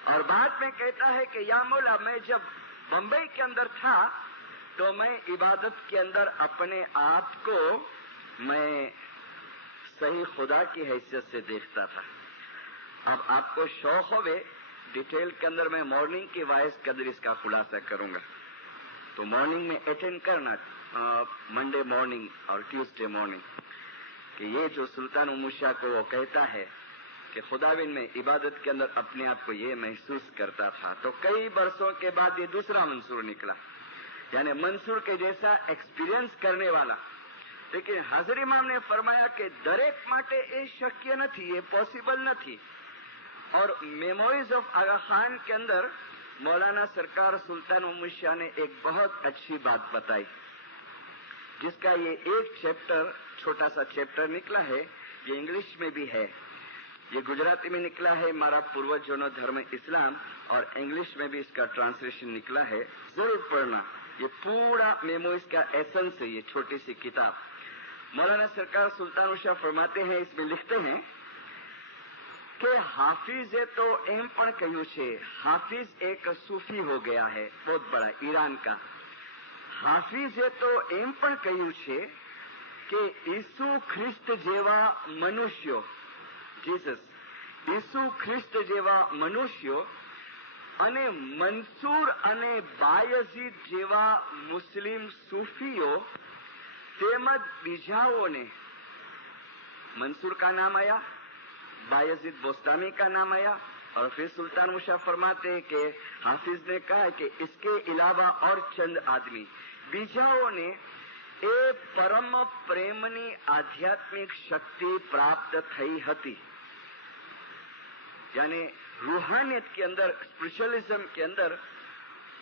और बाद में कहता है कि या मौला, मैं जब बंबई के अंदर था तो मैं इबादत के अंदर अपने आप को मैं सही खुदा की हैसियत से देखता था। अब आपको शौक होवे डिटेल के अंदर मैं मॉर्निंग की वॉइस के अंदर इसका खुलासा करूंगा, तो मॉर्निंग में अटेंड करना, मंडे मॉर्निंग और ट्यूसडे मॉर्निंग, कि ये जो सुल्तान मोहम्मद शाह को वो कहता है कि खुदाविन में इबादत के अंदर अपने आप को ये महसूस करता था। तो कई बरसों के बाद ये दूसरा मंसूर निकला, यानी मंसूर के जैसा एक्सपीरियंस करने वाला। लेकिन हाजिर इमाम ने फरमाया कि दरेक माटे ये शक्य नहीं, ये पॉसिबल नहीं। और मेमोरीज ऑफ आगा खान के अंदर मौलाना सरकार सुल्तान मोहम्मद शाह ने एक बहुत अच्छी बात बताई, जिसका ये एक चैप्टर, छोटा सा चैप्टर निकला है। ये इंग्लिश में भी है, ये गुजराती में निकला है, हमारा पूर्वजों धर्म इस्लाम, और इंग्लिश में भी इसका ट्रांसलेशन निकला है। जरूर पढ़ना, ये पूरा मेमोरीज का एसेंस है, ये छोटी सी किताब। मौलाना सरकार सुल्तान शाह फरमाते हैं, इसमें लिखते हैं कि हाफिजे तो एम पण कहू छे, हाफिज एक सूफी हो गया है बहुत बड़ा ईरान का। हाफिजे तो एम पण कहू छे कि ईसु ख्रिस्त जेवा मनुष्यो, जीसस ईसु ख्रिस्त जेवा मनुष्यो અને મંસૂર અને બાયઝીદ જેવા મુસ્લિમ सूफीओ તેમજ બીજાઓને, मंसूर का नाम आया, बायजीद बोस्तामी का नाम आया, और फिर सुल्तान मुशा फरमाते हैं कि हाफिज ने कहा कि इसके अलावा और चंद आदमी बीजाओं ने ए परम प्रेमनी आध्यात्मिक शक्ति प्राप्त थई हती, यानी रूहानियत के अंदर, स्पिरिचुअलिज्म के अंदर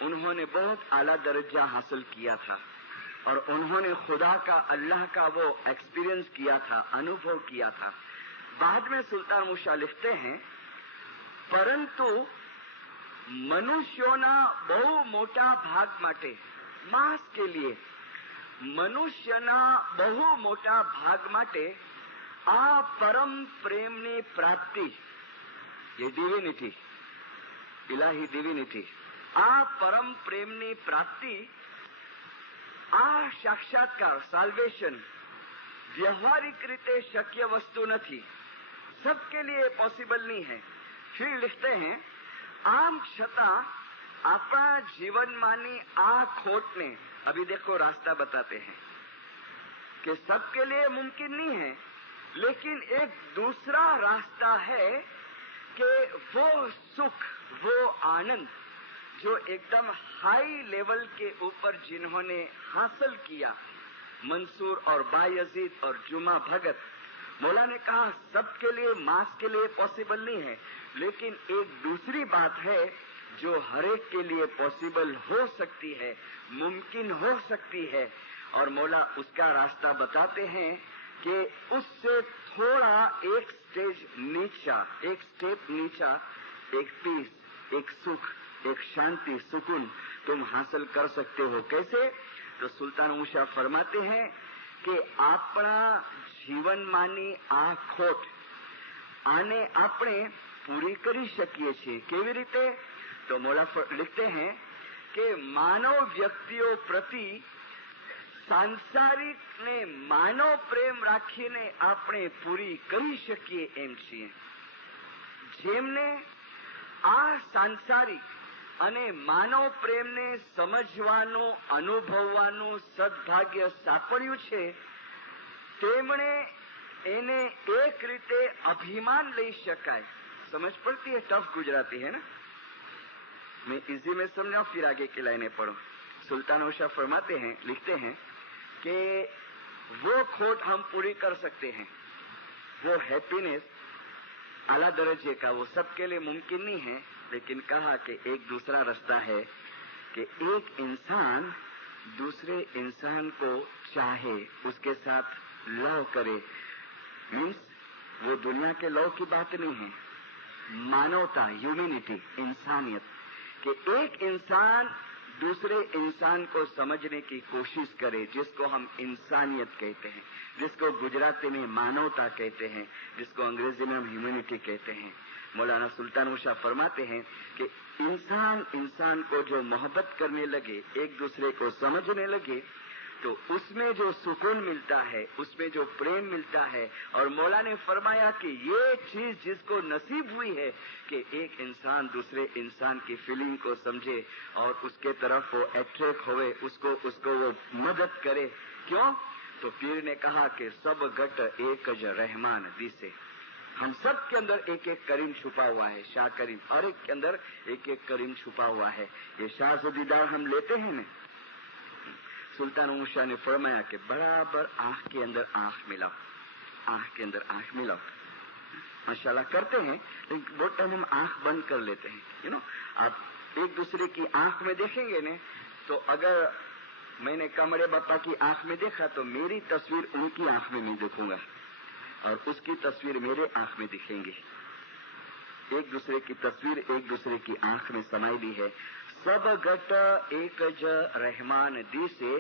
उन्होंने बहुत आला दर्जा हासिल किया था और उन्होंने खुदा का, अल्लाह का वो एक्सपीरियंस किया था, अनुभव किया था। बाद में सुल्तान मूसा लिखते हैं, परंतु મનુષ્યોના બહુ મોટા ભાગ માટે, માસ के लिए મનુષ્યના બહુ મોટા ભાગ માટે આ પરમ પ્રેમની પ્રાપ્તિ, ये डिविनिटी, इलाही डिविनिटी, आ परम प्रेमनी प्राप्ति, आ साक्षात्कार, साल्वेशन व्यवहारिक रीते शक्य वस्तु नहीं, सबके लिए पॉसिबल नहीं है। फिर लिखते हैं, आम छता अपना जीवन मानी आ खोट ने, अभी देखो रास्ता बताते हैं कि सबके लिए मुमकिन नहीं है, लेकिन एक दूसरा रास्ता है कि वो सुख, वो आनंद जो एकदम हाई लेवल के ऊपर जिन्होंने हासिल किया, मंसूर और बायजीद और जुमा भगत, मौला ने कहा सबके लिए, मास के लिए पॉसिबल नहीं है, लेकिन एक दूसरी बात है जो हरेक के लिए पॉसिबल हो सकती है, मुमकिन हो सकती है, और मौला उसका रास्ता बताते हैं कि उससे थोड़ा एक स्टेज नीचा, एक स्टेप नीचा, एक पीस, एक सुख, एक शांति, सुकून तुम हासिल कर सकते हो। कैसे? तो सुल्तान मूसा फरमाते हैं कि अपना जीवन मानी आ खोट आने આપણે પૂરી કરી શકીએ છીએ। કેવી રીતે? તો મોલા लिखते हैं कि मानव व्यक्तिओ प्रति सांसारिक ने मानव प्रेम राखीने આપણે પૂરી કરી શકીએ એમ છીએ। જેમને આ सांसारिक અને માનવ પ્રેમને સમજવાનો, અનુભવવાનો સદભાગ્ય સાંપડ્યું છે, તેમણે એને એક રીતે અભિમાન લઈ શકાય। समझ पड़ती है? टफ गुजराती है ना, मैं इजी में समझाऊं, फिर आगे की लाइनें पढ़ो। सुल्तान मूसा फरमाते हैं, लिखते हैं कि वो खोट हम पूरी कर सकते हैं, वो हैप्पीनेस आला दर्जे का, वो सबके लिए मुमकिन नहीं है, लेकिन कहा कि एक दूसरा रास्ता है कि एक इंसान दूसरे इंसान को चाहे, उसके साथ लव करे। मीन्स वो दुनिया के लव की बात नहीं है, मानवता, ह्यूमैनिटी, इंसानियत, कि एक इंसान दूसरे इंसान को समझने की कोशिश करे, जिसको हम इंसानियत कहते हैं, जिसको गुजराती में मानवता कहते हैं, जिसको अंग्रेजी में हम ह्यूमैनिटी कहते हैं। मौलाना सुल्तान मूसा फरमाते हैं कि इंसान इंसान को जो मोहब्बत करने लगे, एक दूसरे को समझने लगे, तो उसमें जो सुकून मिलता है, उसमें जो प्रेम मिलता है। और मौला ने फरमाया कि ये चीज जिसको नसीब हुई है कि एक इंसान दूसरे इंसान की फीलिंग को समझे और उसके तरफ वो अट्रैक्ट होवे, उसको वो मदद करे। क्यों? तो पीर ने कहा कि सब गट एक ज रहमान दिसे, हम सब के अंदर एक एक करीम छुपा हुआ है, शाह करीम, हर एक के अंदर एक एक करीम छुपा हुआ है। ये शाह से दीदार हम लेते हैं ना। सुल्तान मूसा ने फरमाया कि बराबर आंख के अंदर आंख मिलाओ, आंख के अंदर आंख मिलाओ। माशाल्लाह करते हैं, लेकिन बहुत टाइम हम आंख बंद कर लेते हैं। आप एक दूसरे की आंख में देखेंगे ने, तो अगर मैंने कमरे बापा की आंख में देखा तो मेरी तस्वीर उनकी आंख में नहीं देखूंगा और उसकी तस्वीर मेरे आंख में दिखेंगी। एक दूसरे की तस्वीर एक दूसरे की आंख में समाई है। सब गट एक ज रहमान दी से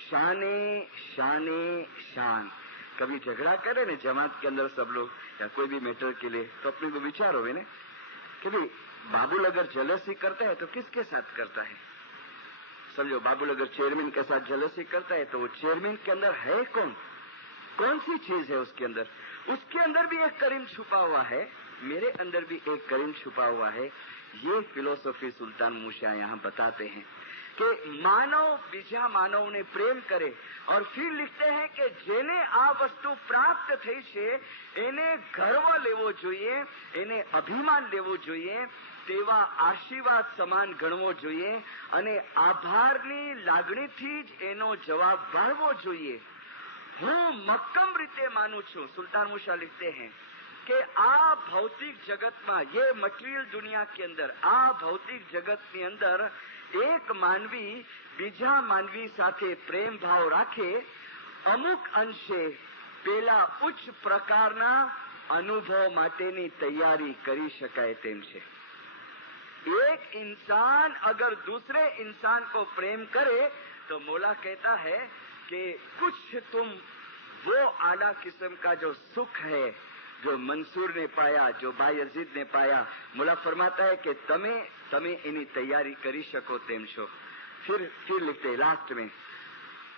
शाने शाने शान। कभी झगड़ा करे ना जमात के अंदर सब लोग या कोई भी मैटर के लिए, तो अपने को विचार होवे ना कि भाई बाबुल अगर जलसी करता है तो किसके साथ करता है? समझो, बाबुल अगर चेयरमैन के साथ जलसी करता है तो वो चेयरमैन के अंदर है कौन, कौन सी चीज है उसके अंदर? उसके अंदर भी एक करीम छुपा हुआ है, मेरे अंदर भी एक करीम छुपा हुआ है। ये फिलोसॉफी सुल्तान मूसा यहाँ बताते हैं कि मानव बीजा मानव ने प्रेम करे। और फिर लिखते हैं कि जेने आ वस्तु प्राप्त थई छे एने गर्व लेवो जोईए, एने अभिमान लेवो जोईए, तेवा आशीर्वाद समान गणવો જોઈએ અને આભારની લાગણીથી જ એનો જવાબ વાળવો જોઈએ। હું મક્કમ રીતે માનું છું, સુલ્તાન મૂસા लिखते हैं कि आ भौतिक जगत में, ये मटेरियल दुनिया के अंदर, आ भौतिक जगत के अंदर એક માનવી બીજા માનવી સાથે પ્રેમ ભાવ રાખે, અમુક અંશે પેલા ઉચ્ચ પ્રકારના અનુભવ માટેની તૈયારી કરી શકાય તેમ છે. एक इंसान अगर दूसरे इंसान को प्रेम करे तो मौला कहता है कि कुछ तुम वो आला किस्म का जो सुख है जो मंसूर ने पाया, जो बायजीद ने पाया, मौला फरमाता है कि તમે એની તૈયારી કરી શકો તેમ છો. फिर लिखते लास्ट में,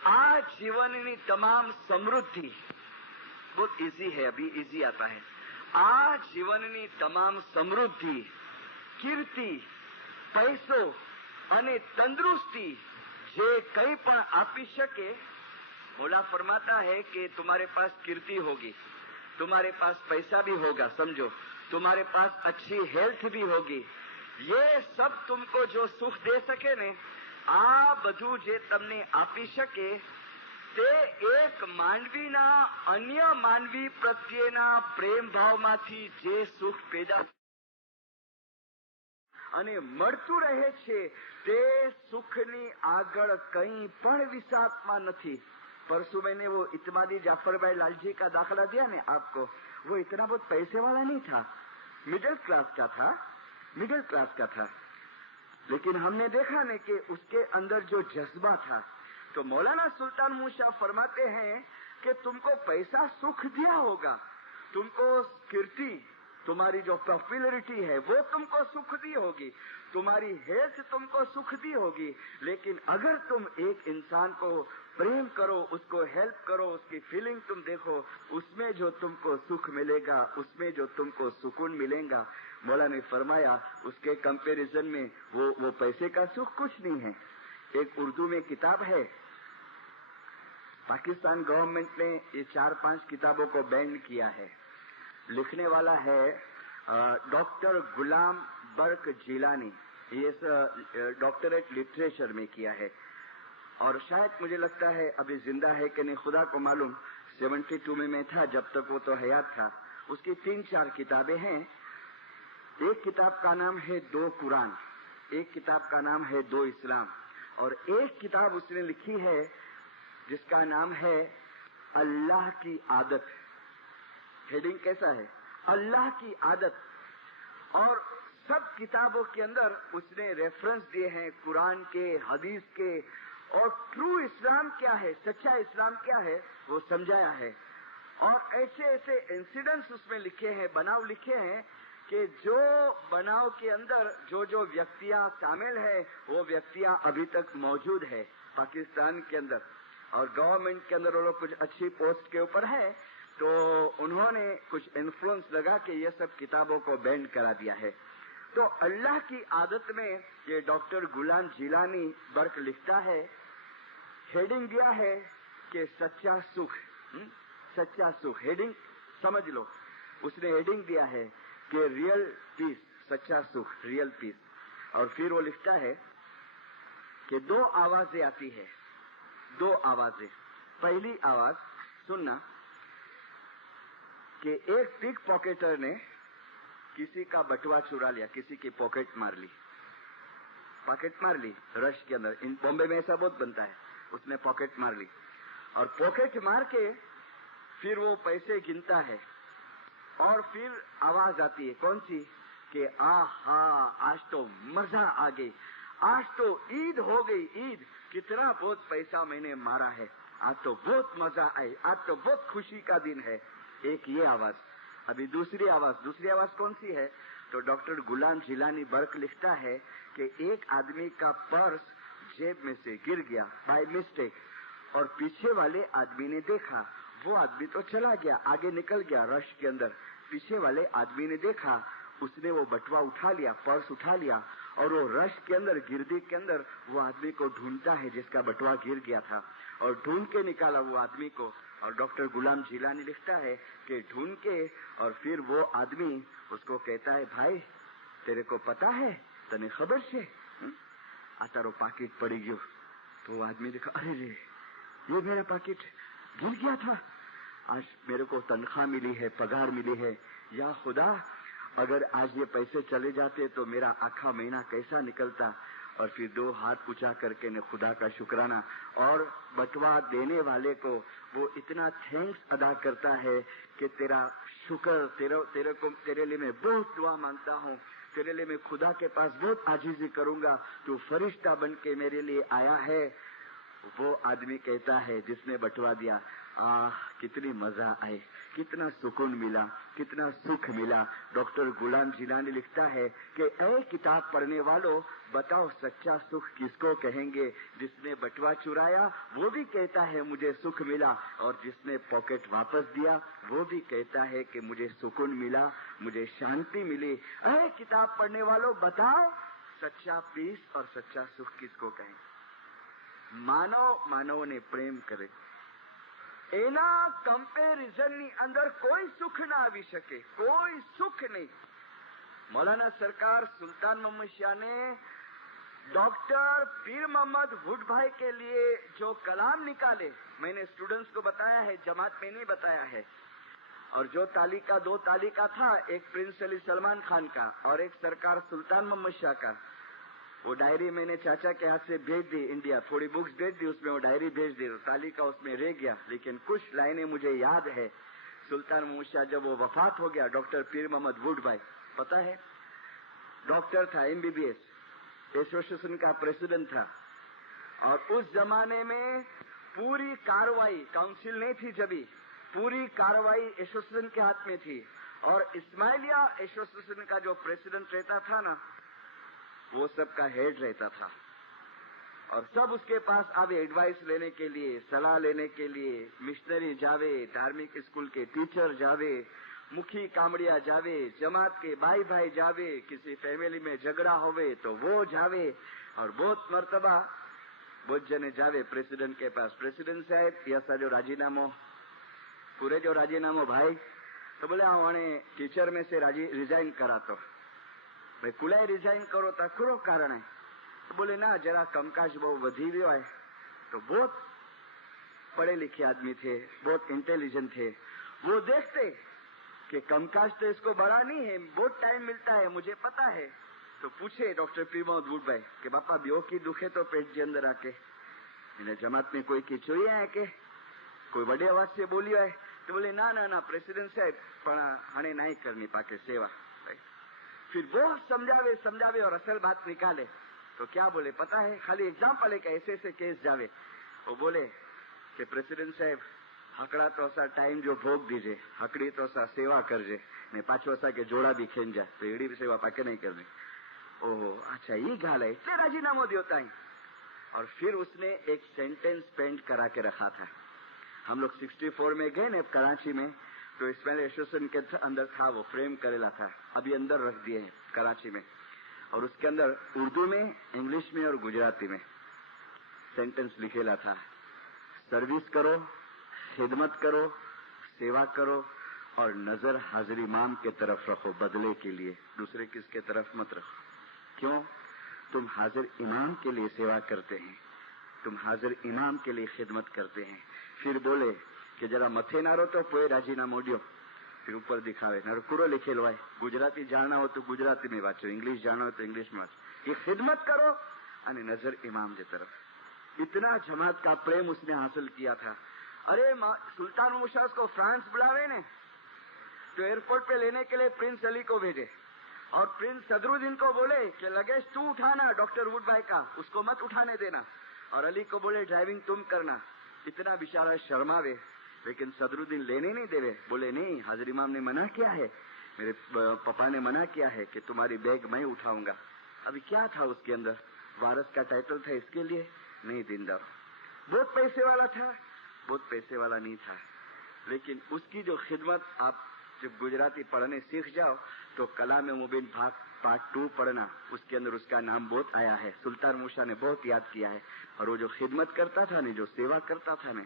आ जीवननी तमाम समृद्धि, बहुत इजी है, अभी इजी आता है. आ जीवननी તમામ समृद्धि, કીર્તિ, પૈસો અને તંદુरुस्ती જે કંઈ પણ આપી શકે, मौला फरमाता है कि तुम्हारे पास कीर्ति होगी, तुम्हारे पास पैसा भी होगा, समझो, तुम्हारे पास अच्छी हेल्थ भी होगी, ये सब तुमको जो सुख दे सके ने, आ બધું જે તમને આપી શકે તે એક માનવીના અન્ય માનવી પ્રત્યેના પ્રેમ ભાવમાંથી જે સુખ પેદા અને મળતું રહે છે તે સુખની આગળ કંઈ પણ વિસાતમાં નથી. परसों मैंने वो इतमादी जाफर भाई लालजी का दाखिला दिया ने आपको, वो इतना बहुत पैसे वाला नहीं था, मिडिल क्लास का था, लेकिन हमने देखा ने कि उसके अंदर जो जज्बा था. तो मौलाना सुल्तान मूसा फरमाते हैं कि तुमको पैसा सुख दिया होगा, तुमको कीर्ति, तुम्हारी जो पॉपुलरिटी है वो तुमको सुख दी होगी, तुम्हारी हेल्थ तुमको सुख दी होगी, लेकिन अगर तुम एक इंसान को प्रेम करो, उसको हेल्प करो, उसकी फीलिंग तुम देखो, उसमें जो तुमको सुख मिलेगा, उसमें जो तुमको सुकून मिलेगा, मौला ने फरमाया उसके कंपैरिजन में वो पैसे का सुख कुछ नहीं है. एक उर्दू में किताब है, पाकिस्तान गवर्नमेंट ने ये 4-5 किताबों को बैन किया है. लिखने वाला है डॉक्टर गुलाम बर्क जिलानी, ये डॉक्टरेट लिटरेचर में किया है, और शायद मुझे लगता है अभी जिंदा है कि नहीं खुदा को मालूम. 72 में मैं था जब तक वो तो हयात था. उसकी 3-4 किताबें हैं. एक किताब का नाम है 2 कुरान, एक किताब का नाम है 2 इस्लाम, और एक किताब उसने लिखी है जिसका नाम है अल्लाह की आदत. हेडिंग कैसा है, अल्लाह की आदत. और सब किताबों के अंदर उसने रेफरेंस दिए हैं कुरान के, हदीस के, और ट्रू इस्लाम क्या है, सच्चा इस्लाम क्या है वो समझाया है. और ऐसे ऐसे इंसिडेंट्स उसमें लिखे हैं, बनाव लिखे हैं कि जो बनाव के अंदर जो व्यक्तियां शामिल है वो व्यक्तियां अभी तक मौजूद है पाकिस्तान के अंदर, और गवर्नमेंट के अंदर वो लोग कुछ अच्छी पोस्ट के ऊपर है, तो उन्होंने कुछ इन्फ्लुएंस लगा कि ये सब किताबों को बैन करा दिया है. तो अल्लाह की आदत में ये डॉक्टर गुलाम जिलानी बर्क लिखता है, हेडिंग दिया है कि सच्चा सुख, सच्चा सुख, हेडिंग समझ लो. उसने हेडिंग दिया है कि रियल पीस, सच्चा सुख, रियल पीस. और फिर वो लिखता है कि 2 आवाजें आती है, 2 आवाजें. पहली आवाज सुनना कि एक पिक पॉकेटर ने किसी का बटुआ चुरा लिया, किसी की पॉकेट मार ली रश के अंदर. इन बॉम्बे में ऐसा बहुत बनता है. उसने पॉकेट मार ली, और पॉकेट मार के फिर वो पैसे गिनता है, और फिर आवाज आती है कौन सी कि आहा आज तो मजा आ गई, आज तो ईद हो गई, ईद, कितना बहुत पैसा मैंने मारा है, आज तो बहुत मजा आई, आज तो बहुत खुशी का दिन है. एक ये आवाज. अभी दूसरी आवाज कौन सी है, तो डॉक्टर गुलाम जिलानी बर्क लिखता है कि एक आदमी का पर्स जेब में से गिर गया बाय मिस्टेक, और पीछे वाले आदमी ने देखा, वो आदमी तो चला गया, आगे निकल गया रश के अंदर, पीछे वाले आदमी ने देखा, उसने वो बटुआ उठा लिया, पर्स उठा लिया, और वो रश के अंदर, गिरदी के अंदर वो आदमी को ढूंढता है जिसका बटुआ गिर गया था, और ढूंढ के निकाला वो आदमी को. और डॉक्टर गुलाम जिलानी लिखता है कि ढूंढ के, और फिर वो आदमी उसको कहता है, भाई तेरे को पता है, तने खबर छे आ तारो पाकिट पड़ी गयो. तो वो आदमी देखा, अरे रे ये मेरा पाकिट गिर गया था, आज मेरे को तनख्वाह मिली है, पगार मिली है, या खुदा अगर आज ये पैसे चले जाते तो मेरा आखा महीना कैसा निकलता. اور پھر 2 ہاتھ اونچا کر کے نے خدا کا شکرانہ اور بٹوا دینے والے کو وہ اتنا تھینکس ادا کرتا ہے کہ تیرا شکر تیرے لیے میں بہت دعا مانگتا ہوں، تیرے لیے میں خدا کے پاس بہت عاجزی کروں گا، تو فرشتہ بن کے میرے لیے آیا ہے۔ وہ آدمی کہتا ہے جس نے بٹوا دیا، کتنی مزہ آئے، کتنا سکون ملا، کتنا سکھ ملا۔ ڈاکٹر غلام جیلانی لکھتا ہے کہ اے کتاب پڑھنے والوں، بتاؤ سچا سکھ کس کو کہیں گے؟ جس نے بٹوا چرایا وہ بھی کہتا ہے مجھے سکھ ملا، اور جس نے پاکٹ واپس دیا وہ بھی کہتا ہے کہ مجھے سکون ملا، مجھے شانتی ملی۔ اے کتاب پڑھنے والوں، بتاؤ سچا پیس اور سچا سکھ کس کو کہیں؟ માનવ ને પ્રેમ કરે, એના કમ્પેરિઝનની અંદર કોઈ સુખ ના આવી શકે, કોઈ સુખ नहीं। मौलाना सरकार सुल्तान मोहम्मद शाह ने डॉक्टर पीर मोहम्मद वुड भाई के लिए जो कलाम निकाले, मैंने स्टूडेंट्स को बताया है, जमात में नहीं बताया है। और जो तालिका 2 तालिका था, एक प्रिंस अली सलमान खान का और एक सरकार सुल्तान मोहम्मद शाह का, वो डायरी मैंने चाचा के हाथ से भेज दी इंडिया, थोड़ी बुक्स भेज दी, उसमें वो डायरी भेज दी, तालिका उसमें रह गया, लेकिन कुछ लाइनें मुझे याद है। सुल्तान मोहम्मद शाह जब वो वफात हो गया, डॉक्टर पीर मोहम्मद वुड भाई, पता है, डॉक्टर था, MBBS, एसोसिएशन का प्रेसिडेंट था, और उस जमाने में पूरी कार्रवाई, काउंसिल नहीं थी जब, पूरी कार्रवाई एसोसिएशन के हाथ में थी। और इस्माइलिया एसोसिएशन का जो प्रेसिडेंट रहता था ना, वो सबका हेड रहता था, और सब उसके पास आवे एडवाइस लेने के लिए, सलाह लेने के लिए। मिशनरी जावे, धार्मिक स्कूल के टीचर जावे, मुखी कामड़िया जावे, जमात के भाई भाई जावे, किसी फैमिली में झगड़ा होवे तो वो जावे, और बहुत मर्तबा बहुत जने जावे प्रेसिडेंट के पास, प्रेसिडेंट साहब ऐसा जो राजीनामो पूरे जो राजीनामो भाई, तो बोले आने टीचर में से रिजाइन करा, तो भाई कुलाए रिजाइन करो तो करो कारण है, तो बोले ना जरा कमकाज बहुत वधी गयो है। तो बहुत पढ़े लिखे आदमी थे, बहुत इंटेलिजेंट थे, वो देखते कि कमकाज तो इसको बड़ा नहीं है, बहुत टाइम मिलता है, मुझे पता है। तो पूछे डॉक्टर पीर मोहम्मद वुड भाई कि बापा ब्यो की दुखे तो पेट के अंदर आके, इन्हें जमात में कोई खिचड़ी है के कोई बड़े आवाज से बोलियो है? तो बोले ना ना ना प्रेसिडेंट साहब, पण हणे नहीं करनी पाके सेवा। फिर वो समझावे और असल बात निकाले, तो क्या बोले पता है? खाली एग्जाम्पल है कि ऐसे ऐसे केस जावे। वो बोले कि प्रेसिडेंट साहब, हकड़ा तो सा टाइम जो भोग दीजिए, हकड़ी तो सा सेवा करजे, ने पाछो सा के जोड़ा भी खेन जाए, तो एड़ी भी सेवा पाके नहीं करनी। ओहो अच्छा ये गाल है, इतने राजीनामो देता है। और फिर उसने एक सेंटेंस पेंट करा के रखा था। हम लोग 64 में गए ना कराची में, तो इसमें एसोसिएशन के अंदर था, वो फ्रेम करेला था, अभी अंदर रख दिए हैं कराची में। और उसके अंदर उर्दू में, इंग्लिश में और गुजराती में सेंटेंस लिखेला था, सर्विस करो, खिदमत करो, सेवा करो, और नजर हाजिर इमाम के तरफ रखो बदले के लिए, दूसरे किसके तरफ मत रखो। क्यों? तुम हाजिर इमाम के लिए सेवा करते हैं, तुम हाजिर इमाम के लिए खिदमत करते हैं। फिर बोले कि जरा मथे ना रो तो पोए राजीनामो द्यो, फिर ऊपर दिखावे ना पूरो लिखेलो है, गुजराती जानना हो तो गुजराती में वाँचो, इंग्लिश जानना हो तो इंग्लिश में वाँचो, ये खिदमत करो और नजर इमाम की तरफ। इतना जमात का प्रेम उसने हासिल किया था। अरे सुल्तान मुशास को फ्रांस बुलावे ने, तो एयरपोर्ट पे लेने के लिए प्रिंस अली को भेजे, और प्रिंस सदरुद्दीन को बोले कि लगेज तू उठाना डॉक्टर वुड भाई का, उसको मत उठाने देना, और अली को बोले ड्राइविंग तुम करना। इतना बेचारा शर्मावे, लेकिन सदरुद्दीन लेने नहीं देवे, बोले नहीं, हाजिर इमाम ने मना किया है, मेरे पापा ने मना किया है कि तुम्हारी बैग मैं उठाऊंगा। अभी क्या था उसके अंदर, वारस का टाइटल था, इसके लिए नहीं दीनदार। बहुत पैसे वाला था, बहुत पैसे वाला नहीं था, लेकिन उसकी जो खिदमत, आप जब गुजराती पढ़ने सीख जाओ तो कलाम मुबीन पार्ट 2 पढ़ना, उसके अंदर उसका नाम बहुत आया है, सुल्तान मूसा ने बहुत याद किया है। और वो जो खिदमत करता था ने, जो सेवा करता था ने,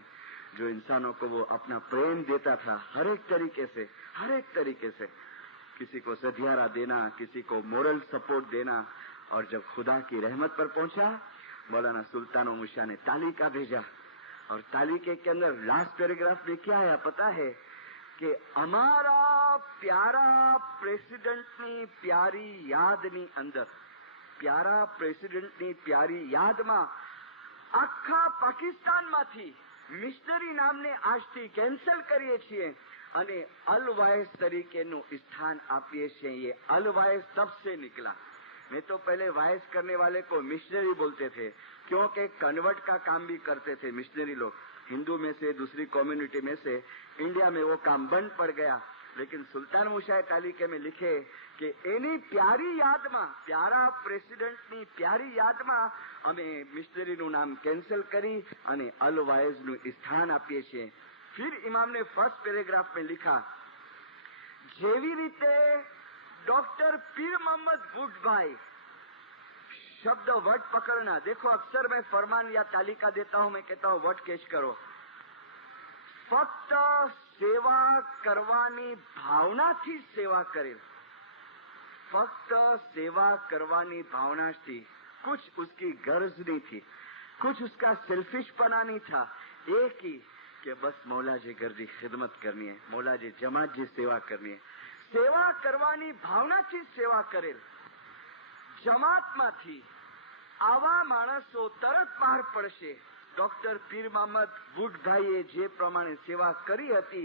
जो इंसानों को वो अपना प्रेम देता था हर एक तरीके से, किसी को सधियारा देना, किसी को मोरल सपोर्ट देना। और जब खुदा की रहमत पर पहुंचा, मौलाना सुल्तान मूसा ने तालिका भेजा, और तालिके के अंदर लास्ट पैराग्राफ में क्या आया पता है? कि અમારા પ્યારા પ્રેસિડેન્ટની પ્યારી યાદની અંદર પ્યારા પ્રેસિડેન્ટની પ્યારી યાદમાં આખા પાકિસ્તાનમાંથી મિશનરી નામને આજથી કેન્સલ કરીએ છીએ અને અલ વાયસ તરીકેનું સ્થાન આપીએ છીએ. ये अल वायस तब से निकला. नहीं तो पहले वायस करने वाले को मिशनरी बोलते थे, क्योंकि कन्वर्ट का काम भी करते थे मिशनरी लोग. हिंदू में से दूसरी कम्युनिटी में से इंडिया में वो काम बंद पड़ गया. लेकिन सुल्तान मूसा तालिके में लिखे कि એની પ્યારી યાદમાં, પ્યારા પ્રેસિડેન્ટની પ્યારી યાદમાં અમે મિશનરીનું નામ કેન્સલ કરી અને અલ વાયઝનું સ્થાન આપીએ છીએ. फिर इमाम ने फर्स्ट पैराग्राफ में लिखा, જેવી રીતે डॉक्टर पीर मोहम्मद बुटभाई, शब्द वर्ड पकड़ना. देखो अक्सर मैं फरमान या तालिका देता हूं, मैं कहता हूं वर्ड कैच करो. फक्त सेवा करवानी भावनाथी सेवा करेल. फक्त सेवा करवानी भावना थी. कुछ उसकी गर्ज नहीं थी, कुछ उसका सेल्फिशपना नहीं था. एक ही कि बस मौलाजी गर्दी खिदमत करनी है, मौलाजी जमात जी सेवा करनी है. सेवा करवानी भावनाथी सेवा करेल. જમાતમાંથી આવા માણસો તરત બહાર પડશે. ડોક્ટર પીર મોહમ્મદ બુટભાઈએ જે પ્રમાણે સેવા કરી હતી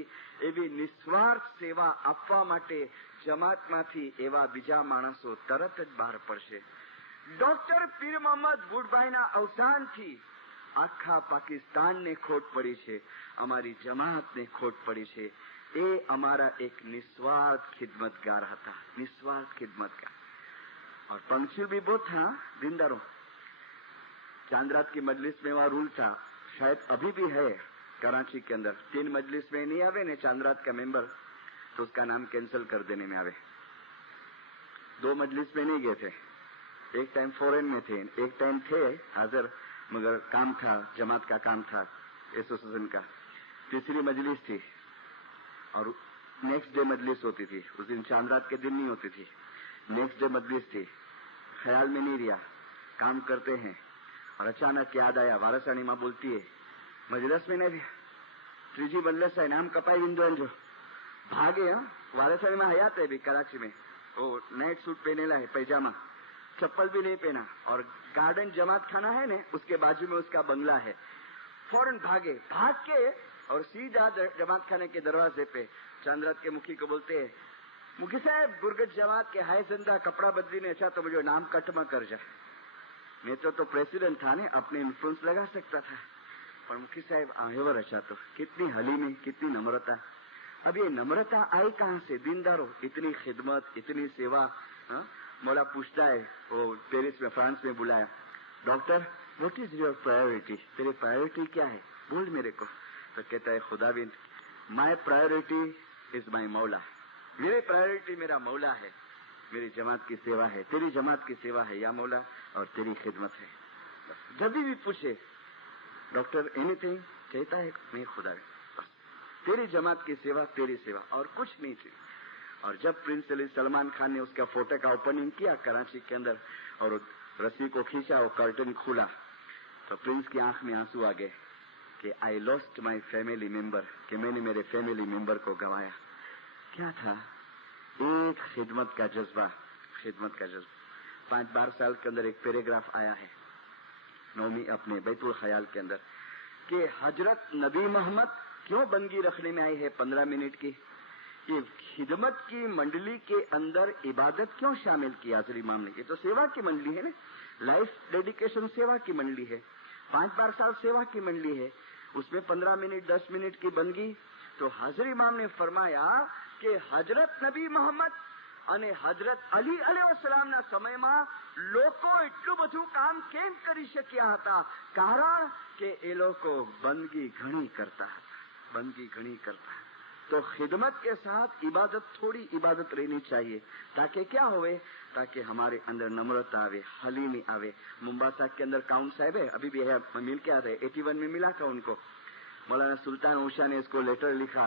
એવી નિસ્વાર્થ સેવા આપવા માટે જમાતમાંથી એવા બીજા માણસો તરત જ બહાર પડશે. ડોક્ટર પીર મોહમ્મદ બુટભાઈના અવસાનથી આખા પાકિસ્તાનને ખોટ પડી છે, અમારી જમાતને ખોટ પડી છે. એ અમારા એક નિસ્વાર્થ ખિદમતગાર હતા, નિસ્વાર્थ खिदमतगार. और पंक्चुअल भी बहुत था, दीनदारों. चांद रात की मजलिस में वहाँ रूल था, शायद अभी भी है कराची के अंदर. 3 मजलिस में नहीं आवे ने चांद रात का मेंबर तो उसका नाम कैंसिल कर देने में आवे. 2 मजलिस में नहीं गए थे, एक टाइम फॉरेन में थे, एक टाइम थे हाजिर मगर काम था, जमात का काम था, एसोसिएशन का. तीसरी मजलिस थी और नेक्स्ट डे मजलिस होती थी. उस दिन चांद रात के दिन नहीं होती थी, नेक्स्ट डे मजलिस थी. ख्याल में नहीं रिया, काम करते हैं और अचानक याद आया. वारसानी माँ बोलती है मजलिस में नहीं रिया, त्रीजी मजलिस है, नाम कपाई विंदो जो भागे. हाँ, वारसानी माँ हयात है भी कराची में. वो नाइट सूट पहनेला है, पैजामा, चप्पल भी नहीं पहना, और गार्डन जमात खाना है ने उसके बाजू में उसका बंगला है. फौरन भागे, भाग के और सीधा जमात खाने के दरवाजे पे चांदरात के मुखी को बोलते हैं, मुखी साहब गुरगट जमात के हाय जिंदा कपड़ा बदली ने अच्छा तो मुझे नाम कट में कर जाए. नहीं तो प्रेसिडेंट था ने, अपने इन्फ्लुएंस लगा सकता था. पर मुखी साहब आहेवर अच्छा तो कितनी हलीमी, कितनी नम्रता. अब ये नम्रता आई कहाँ से? दीनदारों, इतनी खिदमत, इतनी सेवा. मौला पूछता है, वो पेरिस में, फ्रांस में बुलाया, doctor what is your priority, तेरी प्रायोरिटी क्या है, बोल मेरे को. तो कहता है खुदाविंद, माय प्रायोरिटी इज माय मौला. मेरी प्रायोरिटी मेरा मौला है, मेरी जमात की सेवा है, तेरी जमात की सेवा है या मौला, और तेरी खिदमत है. जब भी पूछे डॉक्टर एनीथिंग, कहता है नहीं खुदाविंद, बस तेरी जमात की सेवा, तेरी सेवा, और कुछ नहीं थी. और जब प्रिंस अली सलमान खान ने उसका फोटो का ओपनिंग किया कराची के अंदर और रस्सी को खींचा, वो कर्टन खुला, तो प्रिंस की आंख में आंसू आ गए कि I lost my family member, कि मैंने मेरे फैमिली मेंबर को गंवाया. क्या था? एक खिदमत का जज्बा, खिदमत का जज्बा. 5-12 साल के अंदर एक पैराग्राफ आया है नौमी अपने बैतुल ख्याल के अंदर कि हजरत नबी मोहम्मद क्यों बंदगी रखने में आई है 15 मिनट की. ये खिदमत की मंडली के अंदर इबादत क्यों शामिल की हाजिर इमाम ने? ये तो सेवा की मंडली है ना, लाइफ डेडिकेशन सेवा की मंडली है, 5-12 साल सेवा की मंडली है, उसमें 15 मिनट 10 मिनट की बंदगी. तो हाजिर इमाम ने फरमाया कि हजरत नबी मोहम्मद અને હજરત અલી અલૈહિસ્સલામના સમયમાં લોકો એટલું બધું કામ કેમ કરી શક્યા હતા? કારણ કે એ લોકો બંદગી ઘણી કરતા હતા, બંદગી ઘણી કરતા. तो खिदमत के साथ इबादत, थोड़ी इबादत रहनी चाहिए, ताकि क्या होवे, ताकि हमारे अंदर नम्रता आवे, हलीमी आवे. मुंबासा के अंदर काउंट साहब है, अभी भी है, मिल के आते, 81 में मिला था उनको. मौलाना सुल्तान ऊषा ने इसको लेटर लिखा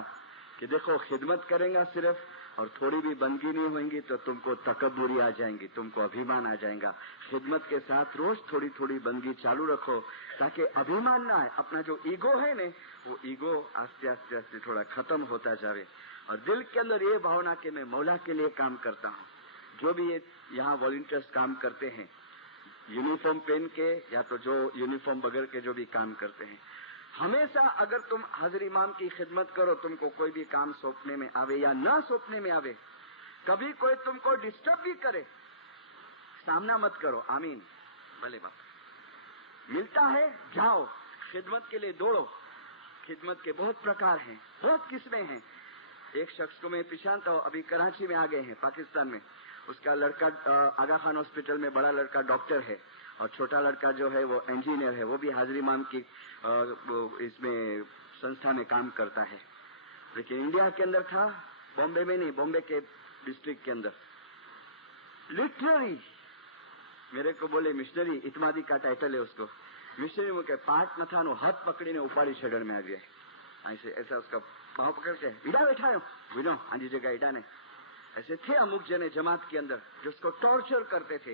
कि देखो खिदमत करेंगे सिर्फ और थोड़ी भी बंदगी नहीं होंगी तो तुमको तकब्बुरी आ जाएंगी, तुमको अभिमान आ जाएगा. खिदमत के साथ रोज थोड़ी थोड़ी बंदगी चालू रखो ताकि अभिमान ना आए. अपना जो ईगो है ने, वो ईगो आस्ते आस्ते आस्ते थोड़ा खत्म होता जाए और दिल के अंदर ये भावना कि मैं मौला के लिए काम करता हूँ. जो भी ये यहाँ वॉलंटियर्स काम करते हैं, यूनिफॉर्म पहन के या तो जो यूनिफॉर्म बगैर के जो भी काम करते हैं, हमेशा अगर तुम हाजिर इमाम की खिदमत करो, तुमको कोई भी काम सौंपने में आवे या ना सौंपने में आवे, कभी कोई तुमको डिस्टर्ब भी करे, सामना मत करो, आमीन, भले बात। मिलता है जाओ, खिदमत के लिए दौड़ो। खिदमत के बहुत प्रकार हैं, बहुत किस्में हैं। एक शख्स को मैं पहचानता हूं, अभी कराची में आ गए हैं, पाकिस्तान में। उसका लड़का आगा खान हॉस्पिटल में बड़ा लड़का डॉक्टर है और छोटा लड़का जो है वो इंजीनियर है। वो भी हाजिर इमाम की इसमें संस्था में काम करता है। लेकिन इंडिया के अंदर था, बॉम्बे में नहीं, बॉम्बे के डिस्ट्रिक्ट के अंदर। लिटररी मेरे को बोले मिशनरी, इतमादी का टाइटल है उसको। मिशनरी मुझे पाठ न था, हाथ पकड़ी ने उपाड़ी छड़न में आ गया। ऐसे ऐसा उसका पाँव पकड़ के ईडा बैठा विनो आजी जगह ईडा ने। ऐसे थे अमुक जने जमात के अंदर जो उसको टॉर्चर करते थे।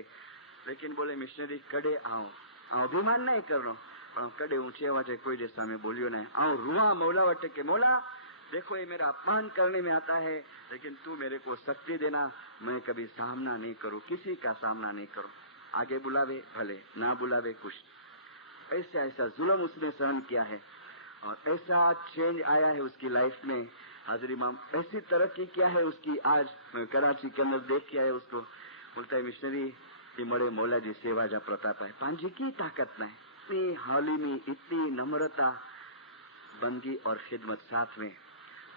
लेकिन बोले मिशनरी कड़े आओ अभिमान नहीं कर रहा हूं, कड़े ऊंचे आवाजे कोई जैसा मैं बोलियो नहीं, आओ रुआ मौला वटे के मौला देखो ये मेरा अपमान करने में आता है, लेकिन तू मेरे को शक्ति देना, मैं कभी सामना नहीं करूं, किसी का सामना नहीं करूं। आगे बुलावे भले, ना बुलावे कुछ। ऐसा ऐसा जुल्म उसने सहन किया है और ऐसा चेंज आया है उसकी लाइफ में। हाजिर इमाम ऐसी तरक्की किया है उसकी, आज कराची के अंदर देख के आया उसको। बोलता है मिशनरी ये मरे मौला जी सेवा जा प्रताप है, पांजी की ताकत नहीं, इतनी हालिमी, इतनी नम्रता, बंदगी और खिदमत साथ में।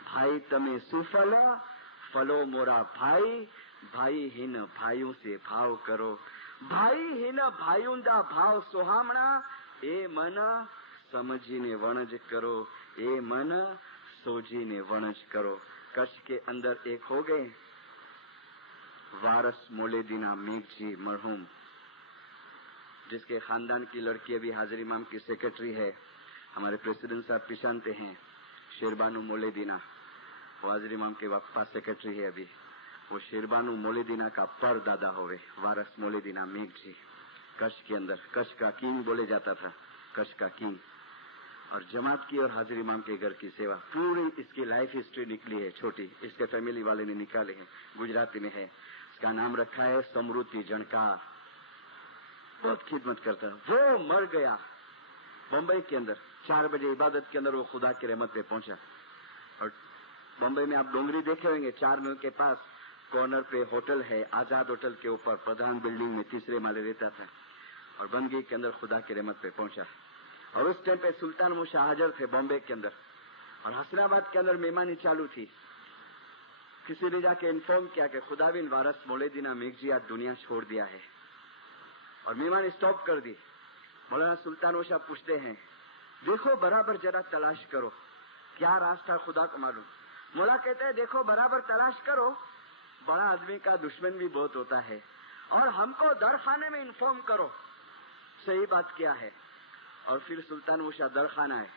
भाई तमे सुफला फलो मोरा भाई, भाई हिन भाइयों से भाव करो, भाई हिन भाइयों दा भाव सुहामणा, ए मन समझीने वणज करो, ए मन सोजीने वणज करो। कच्छ के अंदर एक हो गए वारस मोलेदीना मेघ जी मरहूम, जिसके खानदान की लड़की अभी हाजिर इमाम की सेक्रेटरी है। हमारे प्रेसिडेंट साहब पिछानते हैं शेरबानू मोलेदीना, वो हाजिर इमाम के वक्फा सेक्रेटरी है अभी। वो शेरबानू मोलेदीना का पर दादा होवे वारस मोलेदीना मेघ जी। कच्छ के अंदर कच्छ का किंग बोले जाता था, कच्छ का किंग। और जमात की और हाजिर इमाम के घर की सेवा, पूरी इसकी लाइफ हिस्ट्री निकली है छोटी, इसके फैमिली वाले ने निकाले हैं, गुजराती में है। इसका नाम रखा है समृद्धि जणकार। बहुत खिदमत करता है। वो मर गया बम्बई के अंदर, 4 बजे इबादत के अंदर वो खुदा की रहमत पे पहुंचा। और बम्बई में आप डोंगरी देखे होंगे, 4 मील के पास कॉर्नर पे होटल है, आजाद होटल के ऊपर प्रधान बिल्डिंग में 3रे माले रहता था। और बंदगी के अंदर खुदा की रहमत पे पहुंचा। और उस टाइम पे सुल्तान मूसा हाजिर थे बॉम्बे के अंदर, और हसनाबाद के अंदर मेहमानी चालू थी। किसी ने जाके इन्फॉर्म किया कि खुदाविन वारस मोलेदीना मेघ जी आज दुनिया छोड़ दिया है, और मेहमानी स्टॉप कर दी। मौलाना सुल्तान मूसा पूछते हैं, देखो बराबर जरा तलाश करो, क्या रास्ता खुदा को मालूम। मौला कहते हैं देखो बराबर तलाश करो, बड़ा आदमी का दुश्मन भी बहुत होता है, और हमको दर खाने में इन्फॉर्म करो सही बात क्या है। और फिर सुल्तान मूसा दर खाना है,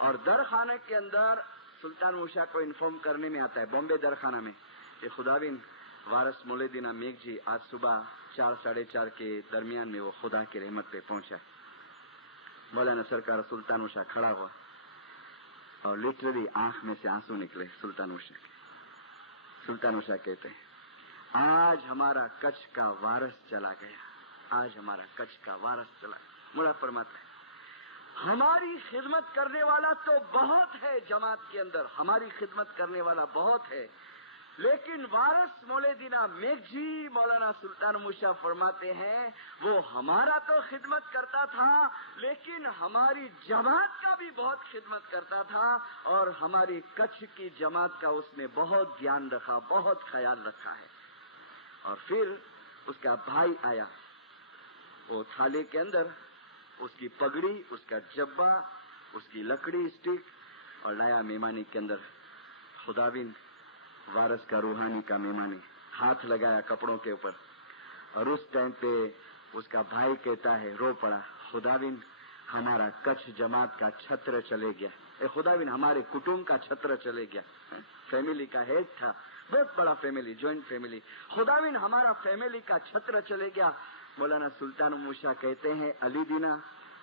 और दर खाने के अंदर सुल्तान मूसा को इन्फॉर्म करने में आता है बॉम्बे दर खाना में कि खुदाविन वारस मोलेदीना मेघ जी आज सुबह 4 साढ़े 4 के दरमियान में वो खुदा की रहमत पे पहुंचा। मौलाना सरकार सुल्तान मूसा खड़ा हुआ और लिटरली आंख में से आंसू निकले सुल्तान मूसा के। सुल्तान मूसा कहते हैं आज हमारा कच्छ का वारस चला गया, आज हमारा कच्छ का वारस चला। मुड़ा परमात्मा है, हमारी खिदमत करने वाला तो बहुत है जमात के अंदर, हमारी खिदमत करने वाला बहुत है, लेकिन वारस मोलेदीना मेघ जी मौलाना सुल्तान मूसा फरमाते हैं वो हमारा तो खिदमत करता था, लेकिन हमारी जमात का भी बहुत खिदमत करता था, और हमारी कच्छ की जमात का उसने बहुत ध्यान रखा, बहुत ख्याल रखा है। और फिर उसका भाई आया, वो थाली के अंदर उसकी पगड़ी, उसका जब्बा, उसकी लकड़ी स्टिक, और लाया मेहमानी के अंदर खुदाविन वारस का रूहानी का मेहमानी, हाथ लगाया कपड़ों के ऊपर। और उस टाइम पे उसका भाई कहता है, रो पड़ा, खुदाविन हमारा कच्छ जमात का छत्र चले गया, ए खुदाविन हमारे कुटुंब का छत्र चले गया। फैमिली का हेड था, बहुत बड़ा फैमिली, ज्वाइंट फैमिली, खुदाविन हमारा फैमिली का छत्र चले गया। मौलाना सुल्तान मूसा कहते हैं अली दीना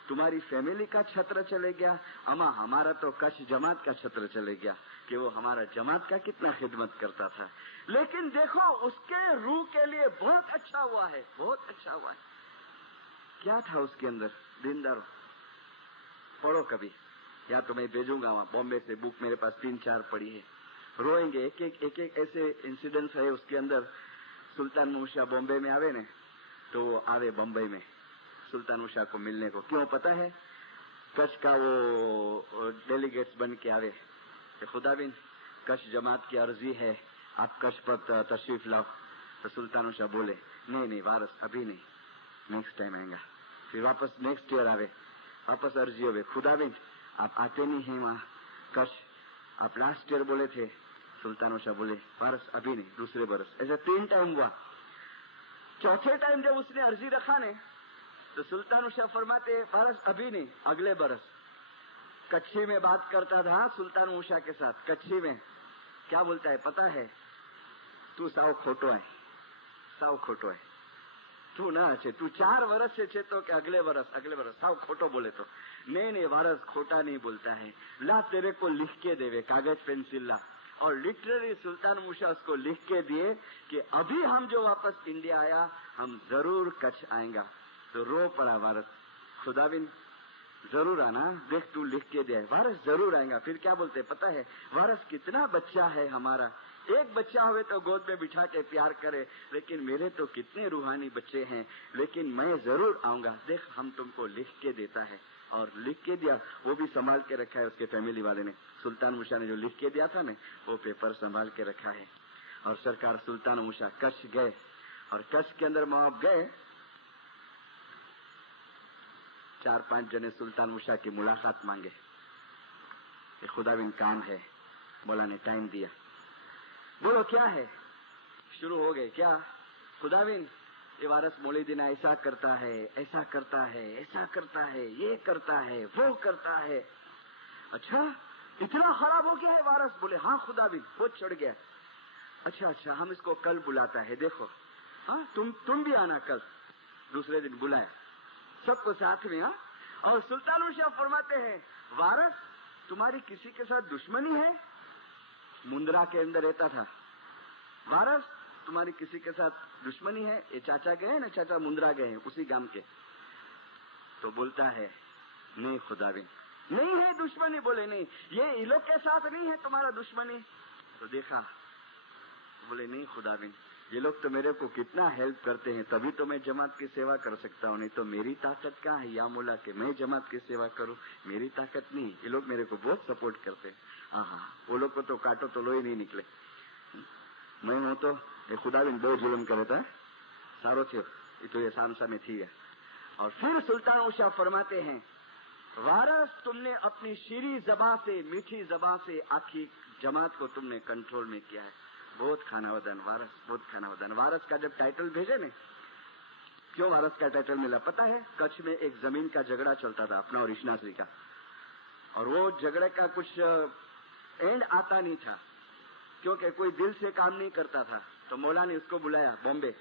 तुम्हारी फैमिली का छत्र चले गया, अमा हमारा तो कच्छ जमात का छत्र चले गया, कि वो हमारा जमात का कितना खिदमत करता था। लेकिन देखो उसके रूह के लिए बहुत अच्छा हुआ है, बहुत अच्छा हुआ है। क्या था उसके अंदर? दीनदार पढ़ो कभी, या तो मैं भेजूंगा वहां बॉम्बे से बुक, मेरे पास 3-4 पड़ी है, रोएंगे। एक एक ऐसे इंसिडेंट्स है उसके अंदर। सुल्तान मूसा बॉम्बे में आवे ने तो आवे बम्बई में सुल्तान मूसा को मिलने को। क्यों पता है? कच्छ का वो डेलीगेट्स बन के आवे कि खुदाबिन कच्छ जमात की अर्जी है, आप कच्छ पर तशरीफ लाओ। तो सुल्तान मूसा बोले नहीं वारस अभी नहीं, नेक्स्ट टाइम आएगा। फिर वापस नेक्स्ट ईयर आवे, वापस अर्जी हो, खुदाबिन आप आते नहीं हैं वहां कच्छ, आप लास्ट ईयर बोले थे। सुल्तान मूसा बोले वारस अभी नहीं, दूसरे बरस। ऐसे 3 टाइम हुआ। चौथे टाइम जब उसने अर्जी रखा ने तो सुल्तान मूसा फरमाते वारस अभी नहीं, अगले बरस। कच्छी में बात करता था सुल्तान मूसा के साथ। कच्छी में क्या बोलता है पता है? तू साव खोटो है, साव खोटो है, तू ना अच्छे, तू 4 वर्ष से छे तो कि अगले वर्ष साव खोटो बोले तो नहीं वारस खोटा नहीं बोलता है, ला तेरे को लिख के देवे, कागज पेंसिल ला। और लिटरली सुल्तान मूसा उसको लिख के दिए कि अभी हम जो वापस इंडिया आया हम जरूर कच्छ आएंगा। तो रो पड़ा वारस, खुदाबिन जरूर आना, देख तू लिख के दे, वारस जरूर आएगा। फिर क्या बोलते पता है? वारस कितना बच्चा है हमारा, एक बच्चा हुए तो गोद में बिठा के प्यार करे, लेकिन मेरे तो कितने रूहानी बच्चे हैं, लेकिन मैं जरूर आऊंगा, देख हम तुमको लिख के देता है। और लिख के दिया, वो भी संभाल के रखा है उसके फैमिली वाले ने। सुल्तान मूसा ने जो लिख के दिया था ना वो पेपर संभाल के रखा है। और सरकार सुल्तान मूसा कच्छ गए, और कच्छ के अंदर वहां गए 4-5 जने सुल्तान मूसा की मुलाकात मांगे कि खुदाबिन काम है। मौला ने टाइम दिया, बोलो क्या है? शुरू हो गए। क्या? खुदाबिन ये वारस मौलिदीन ऐसा करता है, ऐसा करता है, ऐसा करता है, ये करता है, वो करता है। अच्छा इतना खराब हो गया है वारस? बोले हाँ खुदाबिन बहुत चढ़ गया। अच्छा हम इसको कल बुलाता है, देखो हाँ तुम भी आना कल। दूसरे दिन बुलाया सबको साथ में। हाँ, और सुल्तान मूसा फरमाते हैं वारस तुम्हारी किसी के साथ दुश्मनी है? मुंद्रा के अंदर रहता था। वारस तुम्हारी किसी के साथ दुश्मनी है? ये चाचा गए ना, चाचा मुंद्रा गए उसी गांव के। तो बोलता है नहीं खुदाबिन नहीं है दुश्मनी। बोले नहीं ये इन लोग के साथ नहीं है तुम्हारा दुश्मनी? तो देखा, बोले नहीं खुदाबिन ये लोग तो मेरे को कितना हेल्प करते हैं, तभी तो मैं जमात की सेवा कर सकता हूँ, नहीं तो मेरी ताकत कहाँ है या मौला कि मैं जमात की सेवा करूँ, मेरी ताकत नहीं। ये लोग मेरे को बहुत सपोर्ट करते हैं। हाँ वो लोग को तो काटो तो लोही नहीं निकले, मैं हूं तो ये खुदाबिन बहुत जुल्म करता है। सारो थे तो ये सामसा में थी है। और फिर सुल्तान मूसा फरमाते हैं वारस तुमने अपनी शीरी ज़बान से, मीठी ज़बान से आखी जमात को तुमने कंट्रोल में किया है। बहुत खाना वदन वारस, बहुत खाना वदन। वारस का जब टाइटल भेजे ने, क्यों वारस का टाइटल मिला पता है? कच्छ में एक जमीन का झगड़ा चलता था अपना और इशनाश्री का, और वो झगड़े का कुछ एंड आता नहीं था क्योंकि कोई दिल से काम नहीं करता था। तो मौला ने उसको बुलाया बॉम्बे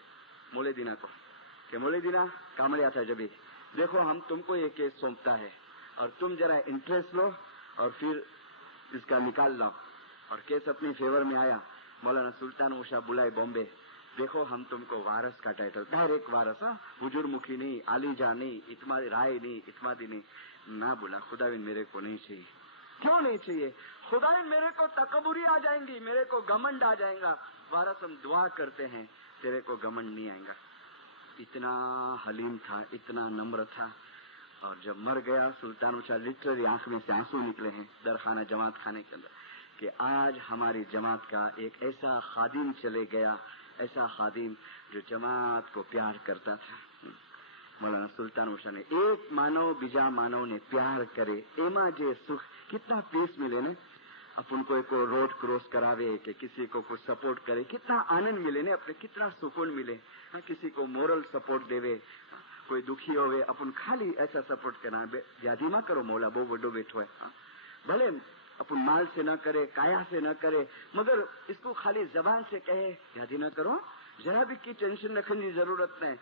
मौलिदीना को कि मौलिदीना कामड़िया था जब, देखो हम तुमको ये केस सौंपता है और तुम जरा इंटरेस्ट लो और फिर इसका निकाल लाओ। और केस अपनी फेवर में आया। मौलाना सुल्तान मूसा बुलाए बॉम्बे, देखो हम तुमको वारस का टाइटल, डायरेक्ट वारस, हुजूरमुखी नहीं, आलीजा नहीं, इतमादी राय नहीं, इतमादी नहीं ना बोला। खुदाविन मेरे को नहीं चाहिए। क्यों नहीं चाहिए? खुदाविन मेरे को तकबुरी आ जाएंगी, मेरे को घमंड आ जाएगा। वारस हम दुआ करते हैं तेरे को घमंड नहीं आएगा। इतना हलीम था, इतना नम्र था। और जब मर गया सुल्तान मूसा लिटरली आंख में से आंसू निकले हैं दरखाना जमात खाने के अंदर कि आज हमारी जमात का एक ऐसा खादिम चले गया, ऐसा खादिम जो जमात को प्यार करता था। मौलाना सुल्तान मूसा ने एक मानव बीजा मानव ने प्यार करे एमा जे सुख, कितना पीस मिले ने। अपन को एक रोड क्रॉस करावे कि किसी को कुछ सपोर्ट करे, कितना आनंद मिले ने, अपने कितना सुकून मिले। किसी को मोरल सपोर्ट देवे, कोई दुखी होवे अपन खाली ऐसा सपोर्ट करना, व्याधि मा करो मौला बहुत बड़ो बैठो है। भले अपन माल से न करे, काया से न करे, मगर इसको खाली जबान से कहे व्याधि न करो, जरा भी की टेंशन रखने की जरूरत नहीं।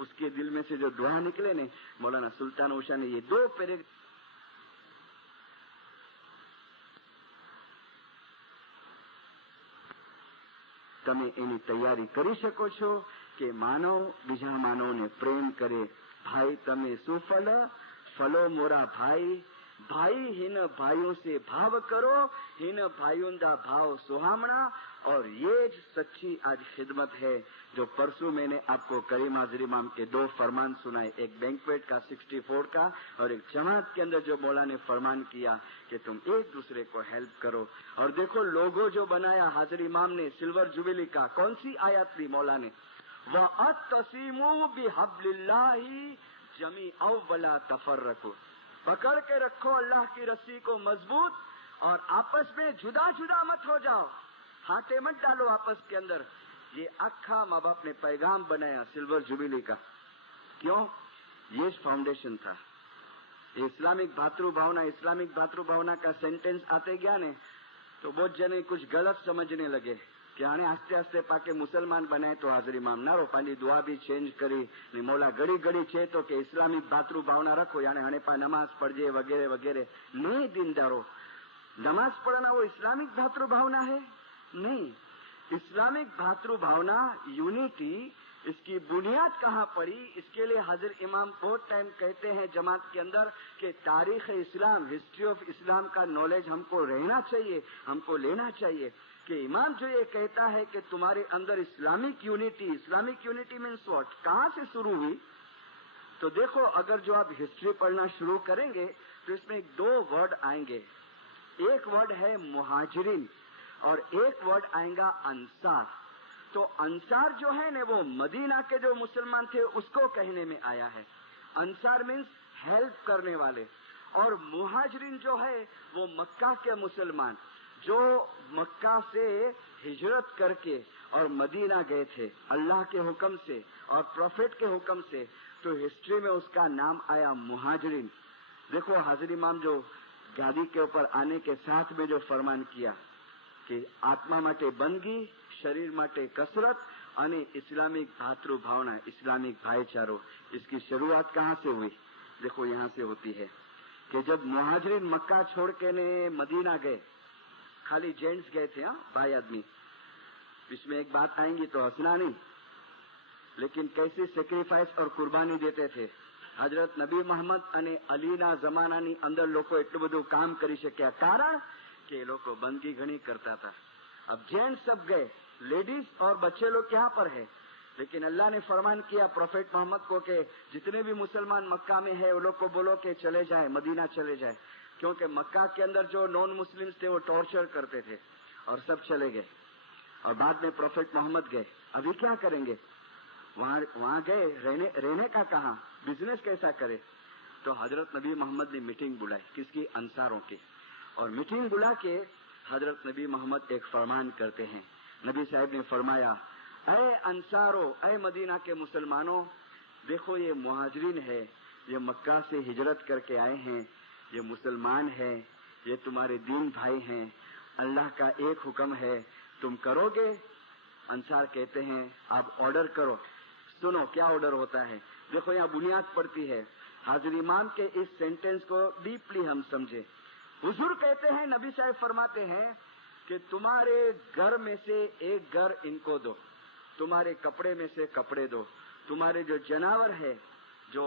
उसके दिल में से जो दुआ निकले ने, मौलाना सुल्तान मूसा ने ये 2 पेरे તમે એની તૈયારી કરી શકો છો કે માનવ બીજા માનવને પ્રેમ કરે, भाई तमे सुफल फलो मोरा भाई भाई हिन भाइयों से भाव करो, हिन भाइयों का भाव सुहामना। और ये सच्ची आज खिदमत है जो परसों मैंने आपको करीम हाजिर इमाम के 2 फरमान सुनाए, एक बैंक्वेट का 64 का और एक जमात के अंदर जो मौला ने फरमान किया कि तुम एक दूसरे को हेल्प करो। और देखो लोगो जो बनाया हाजिर इमाम ने सिल्वर जुबिली का, कौन सी आयत दी मौला ने, वअतसिमू बिहब्लिल्लाहि जमीअ वला तफर्रकू, पकड़ के रखो अल्लाह की रस्सी को मजबूत और आपस में जुदा जुदा मत हो जाओ, हाथे मत डालो आपस के अंदर। ये अक्खा माँ बाप ने पैगाम बनाया सिल्वर जुबिली का। क्यों? ये फाउंडेशन था। इस्लामिक भातृभावना का सेंटेंस आते गया ने तो बहुत जने कुछ गलत समझने लगे कि हाणे आस्ते आस्ते पाके मुसलमान बनाए तो हाजिर इमाम ना रो, पांजी दुआ भी चेंज करी ने मौला घड़ी घड़ी छे तो कि इस्लामिक भातृभावना रखो, यानी हाणे पा नमाज पढ़जे वगैरह वगैरह। नहीं दीनदारो, नमाज पढ़ना वो इस्लामिक भातृभावना है? नहीं। इस्लामिक भातृभावना यूनिटी, इसकी बुनियाद कहाँ पड़ी? इसके लिए हाजिर इमाम बहुत टाइम कहते हैं जमात के अंदर कि तारीख इस्लाम, हिस्ट्री ऑफ इस्लाम का नॉलेज हमको रहना चाहिए, हमको लेना चाहिए। कि इमाम जो ये कहता है कि तुम्हारे अंदर इस्लामिक यूनिटी मीन्स व्हाट, कहाँ से शुरू हुई? तो देखो अगर जो आप हिस्ट्री पढ़ना शुरू करेंगे तो इसमें 2 वर्ड आएंगे। एक वर्ड है मुहाजिरीन और एक वर्ड आएगा अंसार। तो अंसार जो है ना वो मदीना के जो मुसलमान थे उसको कहने में आया है। अंसार मीन्स हेल्प करने वाले। और मुहाजिरीन जो है वो मक्का के मुसलमान जो मक्का से हिजरत करके और मदीना गए थे अल्लाह के हुक्म से और प्रोफेट के हुक्म से, तो हिस्ट्री में उसका नाम आया मुहाजिरीन। देखो हाजिर इमाम जो गादी के ऊपर आने के साथ में जो फरमान किया कि आत्मा माटे बंदगी, शरीर माटे कसरत अने इस्लामिक भातृभावना, इस्लामिक भाईचारो, इसकी शुरुआत कहाँ से हुई? देखो यहाँ से होती है कि जब मुहाजिरीन मक्का छोड़ के ने मदीना गए, खाली जेंट्स गए थे, भाई आदमी। इसमें एक बात आएंगी तो हंसना नहीं, लेकिन कैसी सेक्रीफाइस और कुर्बानी देते थे। हजरत नबी मोहम्मद अने अलीना जमानानी अंदर लोग एटલું બધું કામ કરી શક્યા, કારણ कि ये लोग बंदगी घनी करता था। अब जेंट्स सब गए, लेडीज और बच्चे लोग यहाँ पर है, लेकिन अल्लाह ने फरमान किया प्रोफेट मोहम्मद को कि जितने भी मुसलमान मक्का में है वो लोग को बोलो कि चले जाए, मदीना चले जाए, क्योंकि मक्का के अंदर जो नॉन मुस्लिम्स थे वो टॉर्चर करते थे। और सब चले गए और बाद में प्रोफेट मोहम्मद गए। अभी क्या करेंगे? वहां गए, रहने का कहाँ, बिजनेस कैसा करे? तो हजरत नबी मोहम्मद ने मीटिंग बुलाई, किसकी? अंसारों की। और मीटिंग बुला के हजरत नबी मोहम्मद एक फरमान करते हैं। नबी साहब ने फरमाया, ऐ अंसारो, ऐ मदीना के मुसलमानों, देखो ये मुहाजिरीन है, ये मक्का से हिजरत करके आए हैं, ये मुसलमान है, ये तुम्हारे दीन भाई हैं, अल्लाह का एक हुक्म है, तुम करोगे? अंसार कहते हैं आप ऑर्डर करो। सुनो क्या ऑर्डर होता है। देखो यहाँ बुनियाद पड़ती है। हाजिर इमाम के इस सेंटेंस को डीपली हम समझे। हुजूर कहते हैं, नबी साहब फरमाते हैं कि तुम्हारे घर में से एक घर इनको दो, तुम्हारे कपड़े में से कपड़े दो, तुम्हारे जो जानवर है, जो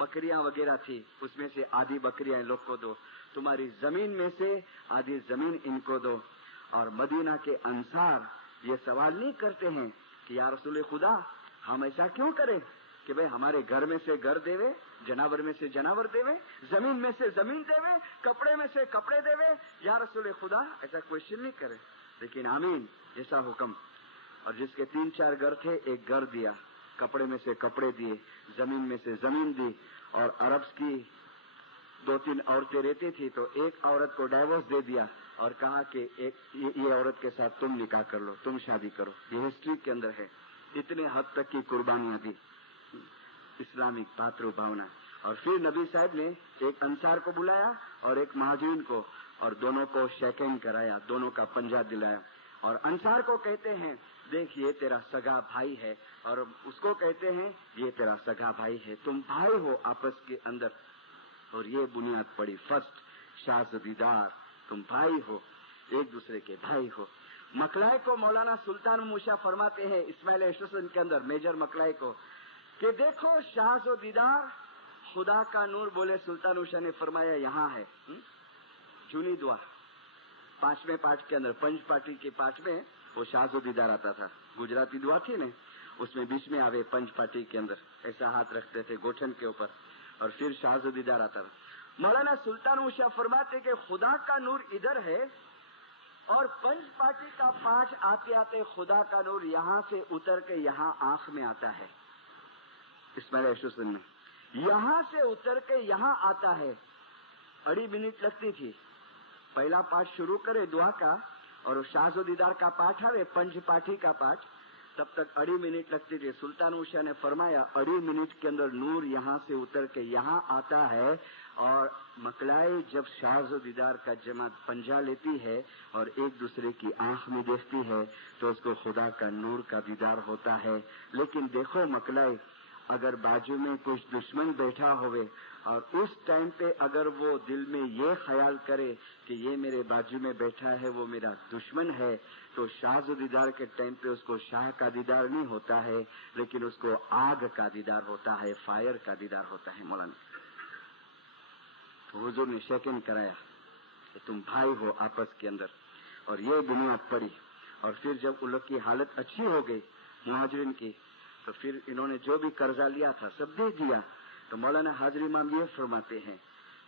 बकरियां वगैरह थी उसमें से आधी बकरियां लोग को दो, तुम्हारी जमीन में से आधी जमीन इनको दो। और मदीना के अंसार ये सवाल नहीं करते हैं कि या रसूल खुदा हम ऐसा क्यों करें कि भाई हमारे घर में से घर देवे, जनावर में से जनावर देवे, जमीन में से जमीन देवे, कपड़े में से कपड़े देवे, या रसूल खुदा ऐसा क्वेश्चन नहीं करे, लेकिन आमीन ऐसा हुक्म। और जिसके 3-4 घर थे एक घर दिया, कपड़े में से कपड़े दिए, जमीन में से जमीन दी। और अरब्स की 2-3 औरतें रहती थी तो एक औरत को डाइवोर्स दे दिया और कहा कि ये औरत के साथ तुम निकाह कर लो, तुम शादी करो। ये हिस्ट्री के अंदर है। इतने हद तक की कुर्बानियां दी इस्लामिक भातृभावना। और फिर नबी साहब ने एक अंसार को बुलाया और एक महाजिरीन को, और दोनों को शेक हैंड कराया, दोनों का पंजा दिलाया। और अंसार को कहते हैं देख ये तेरा सगा भाई है, और उसको कहते हैं ये तेरा सगा भाई है, तुम भाई हो आपस के अंदर। और ये बुनियाद पड़ी फर्स्ट शाज़दीदार, तुम भाई हो, एक दूसरे के भाई हो। मकलाई को मौलाना सुल्तान मूसा फरमाते हैं इस्माइल एसोसिएशन के अंदर, मेजर मकलाई को, کہ دیکھو شاز و دیدار خدا کا نور. بولے سلطان اوشا نے فرمایا یہاں ہے. جونی دعا 5ویں پاٹ کے اندر, پنج پاٹی کے پاٹ میں وہ شاز و دیدار آتا تھا. گجراتی دعا تھی نا, اس میں بیچ میں آوے پنج پاٹی کے اندر ایسا ہاتھ رکھتے تھے گوٹھن کے اوپر, اور پھر شاز و دیدار آتا تھا. مولانا سلطان اوشا فرماتے کہ خدا کا نور ادھر ہے, اور پنج پاٹی کا پاٹ آتے آتے خدا کا نور یہاں سے اتر کے یہاں آنکھ میں آتا ہے. اسماعیل ایشوسن میں یہاں سے اتر کے یہاں آتا ہے. 2.5 منٹ لگتی تھی. پہلا پاٹ شروع کرے دعا کا, اور شاز و دیدار کا پاٹ ہے پنج پاٹی کا پاٹ, تب تک 2.5 منٹ لگتی تھی. سلطان اوشا نے فرمایا 2.5 منٹ کے اندر نور یہاں سے اتر کے یہاں آتا ہے, اور مکلائی جب شاز و دیدار کا جماعت پنجا لیتی ہے اور ایک دوسرے کی آنکھ میں دیکھتی ہے تو اس کو خدا کا نور کا دیدار ہوتا ہے. لیکن دیکھو مکلائی, اگر بازو میں کچھ دشمن بیٹھا ہوئے اور اس ٹائم پہ اگر وہ دل میں یہ خیال کرے کہ یہ میرے بازو میں بیٹھا ہے وہ میرا دشمن ہے, تو شاز و دیدار کے ٹائم پہ اس کو شاہ کا دیدار نہیں ہوتا ہے, لیکن اس کو آگ کا دیدار ہوتا ہے, فائر کا دیدار ہوتا ہے. مولانا تو حضور نے شیکن کرایا کہ تم بھائی ہو آپس کے اندر, اور یہ بنیاد پڑی. اور پھر جب ان لوگ کی حالت اچھی ہو گئی مہاجرین کی, تو پھر انہوں نے جو بھی قرضہ لیا تھا سب دے دیا. تو مولانا حاضری امام یہ فرماتے ہیں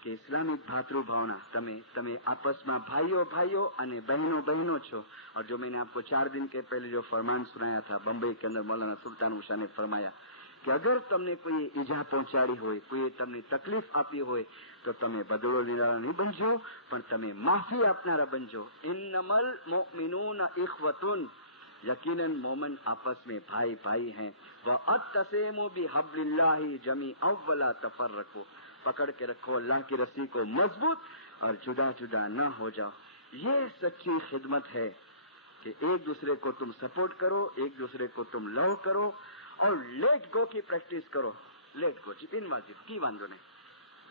کہ اسلامک بھاترو بھاونا تمہیں آپس میں بھائیو અને بہنوں چھو. اور جو میں نے آپ کو 4 دن کے پہلے جو فرمان سنایا تھا بمبئی کے اندر, مولانا سلطان اوشا نے فرمایا کہ اگر تم نے کوئی ایجا پہنچاડી હોય, કોઈ તમને તકલીફ આપી હોય, તો તમે બદલો લેનારા નહીં બનજો, પણ તમે માફી આપનારા બનજો. ઇન્નમલ મુમિનૂન ઇખ્વતુન, یقیناً مومن آپس میں بھائی ہیں. وَأَتَّصِمُوا بِحَبْلِ اللَّهِ جَمِيعًا وَلَا تَفَرَّقُوا, پکڑ کے رکھو اللہ کی رسی کو مضبوط اور جدا جدا نہ ہو جاؤ. یہ سچی خدمت ہے کہ ایک دوسرے کو تم سپورٹ کرو, ایک دوسرے کو تم لو کرو, اور لیٹ گو کی پریکٹس کرو. لیٹ گو بن واجب کی واندو نہیں,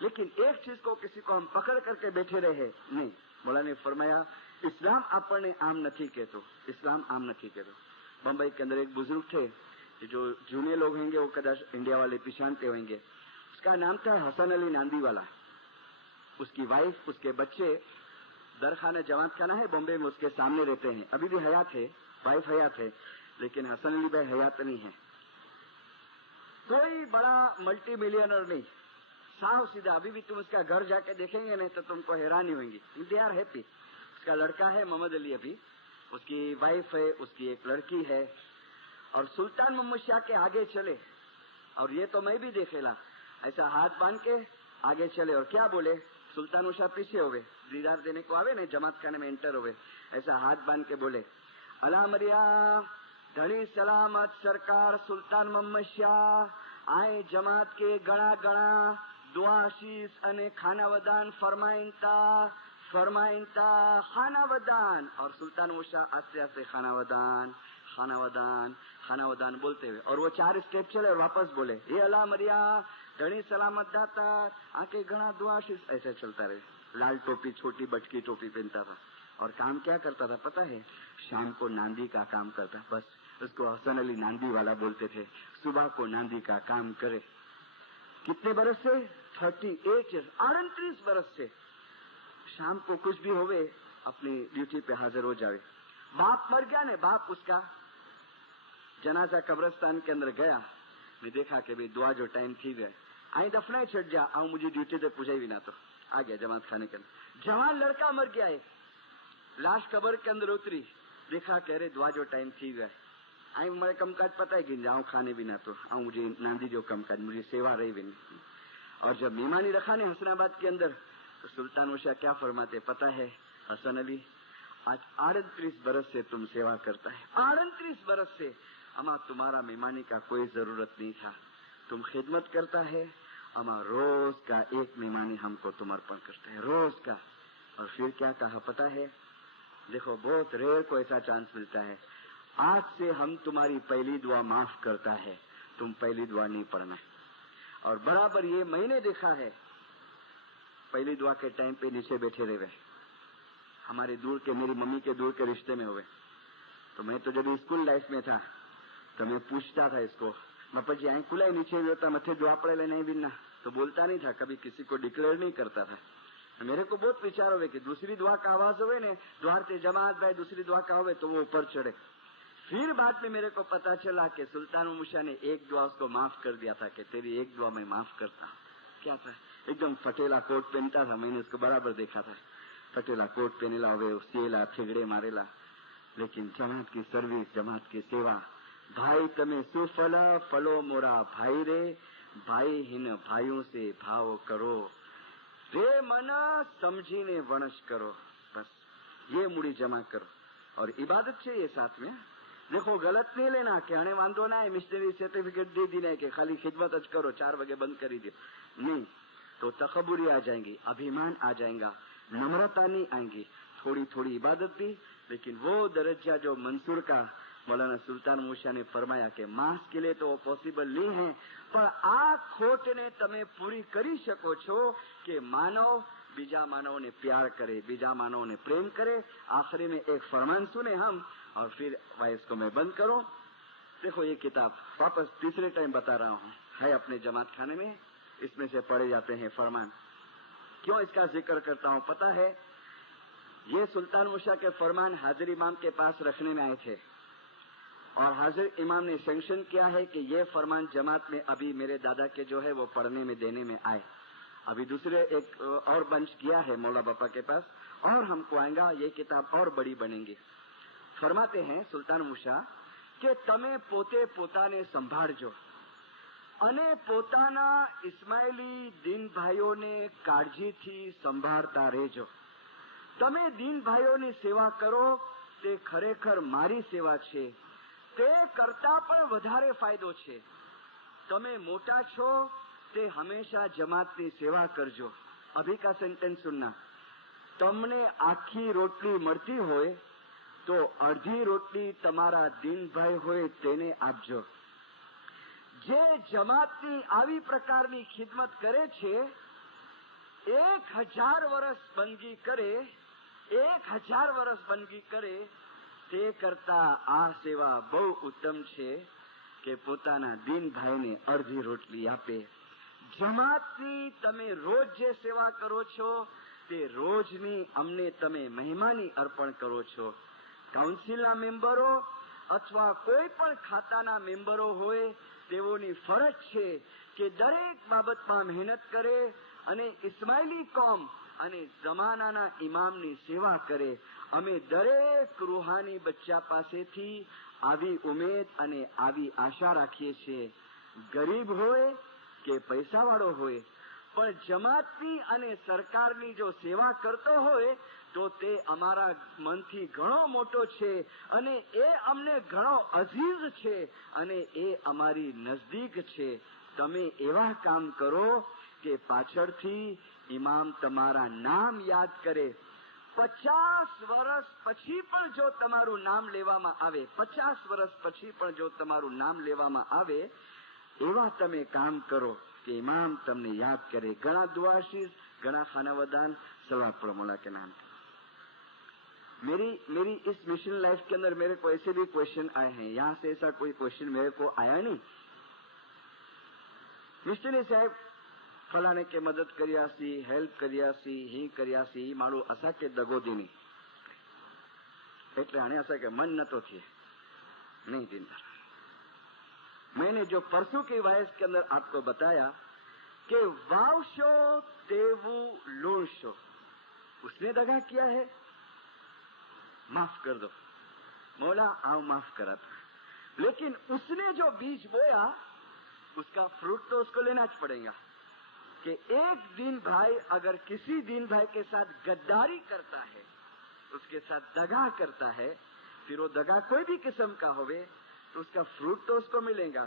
لیکن ایک چیز کو کسی کو ہم پکڑ کر کے بیٹھے رہے نہیں. مولانا نے فرمایا اسلام اپنے عام نہیں کہتو, اسلام عام نہیں کہتو. بمبئی کے اندر ایک بزرگ تھے, جو جونے لوگ ہوں گے وہ کداش انڈیا والے پہچانتے ہوئیں گے. اس کا نام تھا حسن علی ناندی والا. اس کی وائف, اس کے بچے درخانہ جماعت خانہ ہے بمبئی میں, اس کے سامنے رہتے ہیں. ابھی بھی حیات ہے, وائف حیات ہے, لیکن حسن علی بھائی حیات نہیں ہے. کوئی بڑا ملٹی ملینر نہیں, صاف سیدھا. ابھی بھی تم اس کا گھر جا کے دیکھیں گے نہیں تو تم کو حیرانی ہوئیں گی. They are happy. اس کا لڑکا ہے محمد علی, ابھی اس کی وائف ہے, اس کی ایک لڑکی ہے. اور سلطان محمد شاہ کے آگے چلے, اور یہ تو میں بھی دیکھے لا, ایسا ہاتھ باندھ کے آگے چلے, اور کیا بولے, سلطان اوشا پیچھے ہوئے, دیدار دینے کو آوے نا جماعت خانے میں انٹر ہوئے, ایسا ہاتھ باندھ کے بولے اللہ مریا گھڑی سلامت سرکار سلطان محمد شاہ آئے جماعت کے گڑا گڑا دعا شیش અને ખાના વદાન فرمائنتا خانہ ودان. اور سلطان اوشا آستے آستے خانہ ودان بولتے ہوئے, اور وہ 4 اسٹیپ چلے اور واپس بولے یہ اللہ مریا گھڑی سلامت داتا آکے گھڑا دعا شیش, ایسے چلتا رہے. لال ٹوپی چھوٹی بٹکی ٹوپی پہنتا تھا, اور کام کیا کرتا تھا پتا ہے, شام کو ناندی کا کام کرتا. بس اس کو حسن علی ناندی والا بولتے تھے. صبح کو ناندی کا کام کرے. کتنے برس سے, 38 برس سے. شام کو کچھ بھی ہوئے اپنی ڈیوٹی پہ حاضر ہو جاوے. باپ مر گیا نے, باپ اس کا جنازہ قبرستان کے اندر گیا. میں دیکھا کہ دعا جو ٹائم تھی گئے, آئیں دفنائی چھٹ جا, آؤں مجھے ڈیوٹی تک پوچھائی بھی نہ. تو آ گیا جماعت خانے کے اندر. جوان لڑکا مر گیا ہے, لاش قبر کے اندر اتری, دیکھا کہہ رہے دعا جو ٹائم تھی گئے, آئیں میرے کم کاج پتہ ہے کہ جاؤں کھانے بھی نہ, تو آؤں مجھے ناندی جو کم کاج مجھے سیوا رہی بھی نہیں. اور جب مہمانی رکھا نے حسن آباد کے اندر, تو سلطان اوشا کیا فرماتے پتہ ہے, حسن علی آج 38 برس سے تم سیوا کرتا ہے, 38 برس سے. اما تمہارا مہمانی کا کوئی ضرورت نہیں تھا, تم خدمت کرتا ہے. اما روز کا ایک مہمانی ہم کو تم ارپن کرتا ہے, روز کا. اور پھر کیا کہا پتہ ہے, دیکھو بہت ریئر کو ایسا چانس ملتا ہے, آج سے ہم تمہاری پہلی دعا معاف کرتا ہے, تم پہلی دعا نہیں پڑھنا. اور برابر یہ میں نے دیکھا ہے, پہلی دعا کے ٹائم پہ نیچے بیٹھے رہے. ہمارے دور کے, میری ممی کے دور کے رشتے میں ہوئے. تو میں تو جب اسکول لائف میں تھا تو میں پوچھتا تھا اس کو, बापा जी आई कुलाई नीचे भी होता, मथे दुआ पड़े नहीं बिना तो बोलता नहीं था, कभी किसी को डिक्लेयर नहीं करता था। मेरे को बहुत विचार हुए कि दूसरी दुआ का आवाज हुए ने द्वार से जमात भाई दूसरी दुआ का हुए तो वो ऊपर चढ़े। फिर बाद में मेरे को पता चला कि सुल्तान मूसा ने एक दुआ उसको माफ कर दिया था कि तेरी एक दुआ मैं माफ करता हूँ। क्या था, एकदम फटेला कोट पहनता था, मैंने उसको बराबर देखा था, फटेला कोट पहनेला हुए सेला थेगड़े मारेला, लेकिन जमात की सर्विस, जमात की सेवा। भाई तमे सुफल फलो मोरा भाई रे, भाई हिन भाइयों से भाव करो रे, मना समझीने वणस करो, बस ये मूड़ी जमा करो और इबादत चाहिए साथ में। देखो गलत नहीं लेना कि हणे वांधो ना है, मिशनरी सर्टिफिकेट दे दी नहीं कि खाली खिदमत ज करो, 4 बजे बंद करी दो, नहीं तो तकबुरी आ जाएंगी, अभिमान आ जाएगा, नम्रता नहीं आएंगी, थोड़ी थोड़ी इबादत भी, लेकिन वो दर्जा जो मंसूर का मौलाना सुल्तान मूसा ने फरमाया कि मास के लिए तो वो पॉसिबल नहीं है, पर आ खोट ने तमे पूरी करी सको छो कि मानव बीजा मानव ने प्यार करे, बीजा मानव ने प्रेम करे। आखिरी में एक फरमान सुने हम और फिर वाइस को मैं बंद करूं। देखो ये किताब वापस तीसरे टाइम बता रहा हूं, है अपने जमात खाने में, इसमें से पढ़े जाते हैं फरमान। क्यों इसका जिक्र करता हूं पता है, ये सुल्तान मूसा के फरमान हाजिर इमाम के पास रखने में आए थे और हाजिर इमाम ने सैंक्शन किया है कि ये फरमान जमात में अभी मेरे दादा के जो है वो पढ़ने में देने में आए। अभी दूसरे एक और बंच किया है मौला बापा के पास और हमको आएगा, ये किताब और बड़ी बनेगी। फरमाते हैं सुल्तान मूसा कि तमे पोते पोताने संभाळजो અને પોતાના ઇસ્માઇલી દીન ભાઈઓને કાળજીથી સંભાળતા રહેજો। તમે દીન ભાઈઓની સેવા કરો તે ખરેખર મારી સેવા છે, તે કરતા પણ વધારે ફાયદો છે। તમે મોટા છો તે હંમેશા જમાતની સેવા કરજો। અભી કા સેન્ટેન્સ સુનના, તમને આખી રોટલી મળતી હોય તો અડધી રોટલી તમારા દીન ભાઈ હોય તેને આપજો। જે જમાતની આવી પ્રકારની ખિદમત કરે છે, 1000 વર્ષ બંદગી કરે, 1000 વર્ષ બંદગી કરે તે કરતા આ સેવા બહુ ઉત્તમ છે કે પોતાના દીન ભાઈને અડધી રોટલી આપે। જમાતની તમે રોજ જે સેવા કરો છો તે રોજની અમને તમે મહેમાની અર્પણ કરો છો। કાઉન્સિલના મેમ્બરો અથવા કોઈ પણ ખાતાના મેમ્બરો હોય તેઓની ફરજ છે કે દરેક બાબતમાં મહેનત કરે અને ઇસ્માઇલી કોમ અને જમાનાના ઇમામની સેવા કરે। અમે દરેક રૂહાની બચ્ચા પાસેથી આવી ઉમેદ અને આવી આશા રાખીએ છીએ, ગરીબ હોય કે પૈસાવાળો હોય, પણ જમાતની અને સરકારની જો સેવા કરતો હોય તો તે અમારા મનથી ઘણો મોટો છે અને એ અમને ઘણો અઝીઝ છે અને એ અમારી નજદીક છે। તમે એવા કામ કરો કે પાછળથી ઇમામ તમારા નામ યાદ કરે। 50 વર્ષ પછી પણ જો તમારું નામ લેવામાં આવે, 50 વર્ષ પછી પણ જો તમારું નામ લેવામાં આવે, એવા તમે काम करो कि इमाम तमने याद करे। घना दुआशीष, घना खानावदान, सलाम पढ़ो मौला के नाम। मेरी इस मिशन लाइफ के अंदर मेरे को ऐसे भी क्वेश्चन आए हैं, यहाँ से ऐसा कोई क्वेश्चन मेरे को आया नहीं। मिस्टरी साहब फलाने के मदद करियासी, हेल्प करियासी, ही करियासी, मारू असा के दगो दीनी એટલે આને અસા કે मन न तो थे नहीं दीना। मैंने जो परसों की वायस के अंदर आपको बताया कि वावशो तेवू लोणशो, उसने दगा किया है, माफ कर दो मौला, आओ माफ करा था, लेकिन उसने जो बीज बोया उसका फ्रूट तो उसको लेना च पड़ेगा। कि एक दीन भाई अगर किसी दीन भाई के साथ गद्दारी करता है, उसके साथ दगा करता है, फिर वो दगा कोई भी किस्म का होवे तो उसका फ्रूट तो उसको मिलेगा।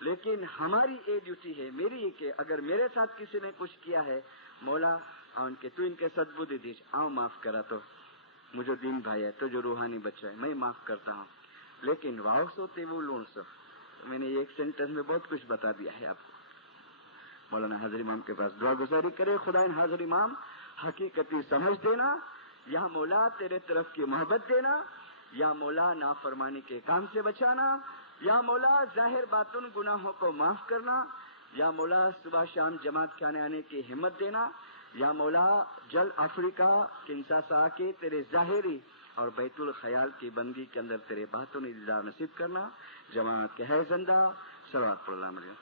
लेकिन हमारी ये ड्यूटी है, मेरी ये कि अगर मेरे साथ किसी ने कुछ किया है, मौला उनके तू इनके सद्बुद्धि दीज, आओ माफ करा तो, मुझे दीन भाई है तो जो रूहानी बच्चा है मैं माफ करता हूँ। लेकिन वाव सोते वो लोन सो, तो मैंने एक सेंटेंस में बहुत कुछ बता दिया है आपको। मौलाना हाजिर इमाम के पास दुआ गुजारी करे, खुदा इन हाजिर इमाम हकीकती समझ देना, या मौला तेरे तरफ की मोहब्बत देना, या मौला नाफरमानी के काम से बचाना, یا مولا ظاہر باطن گناہوں کو معاف کرنا، یا مولا صبح شام جماعت خانے آنے کی ہمت دینا، یا مولا جل افریقہ کنساسا آ کے تیرے ظاہری اور بیت الخیال کی بندگی کے اندر تیرے باطنی دیدار نصیب کرنا. جماعت کے ہے زندہ صلوات پر اللہ مریم.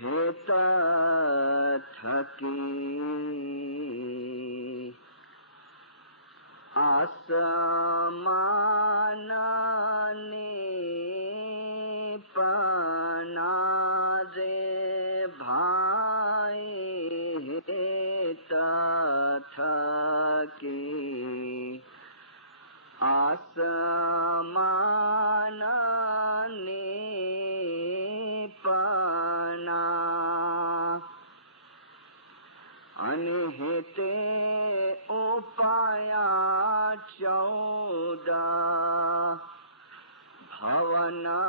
ہیتا تھکی آسمان نے پنا رے بھائی ہیتا تھکی آسمان نے پنا انہتے اپایا 14 بھونا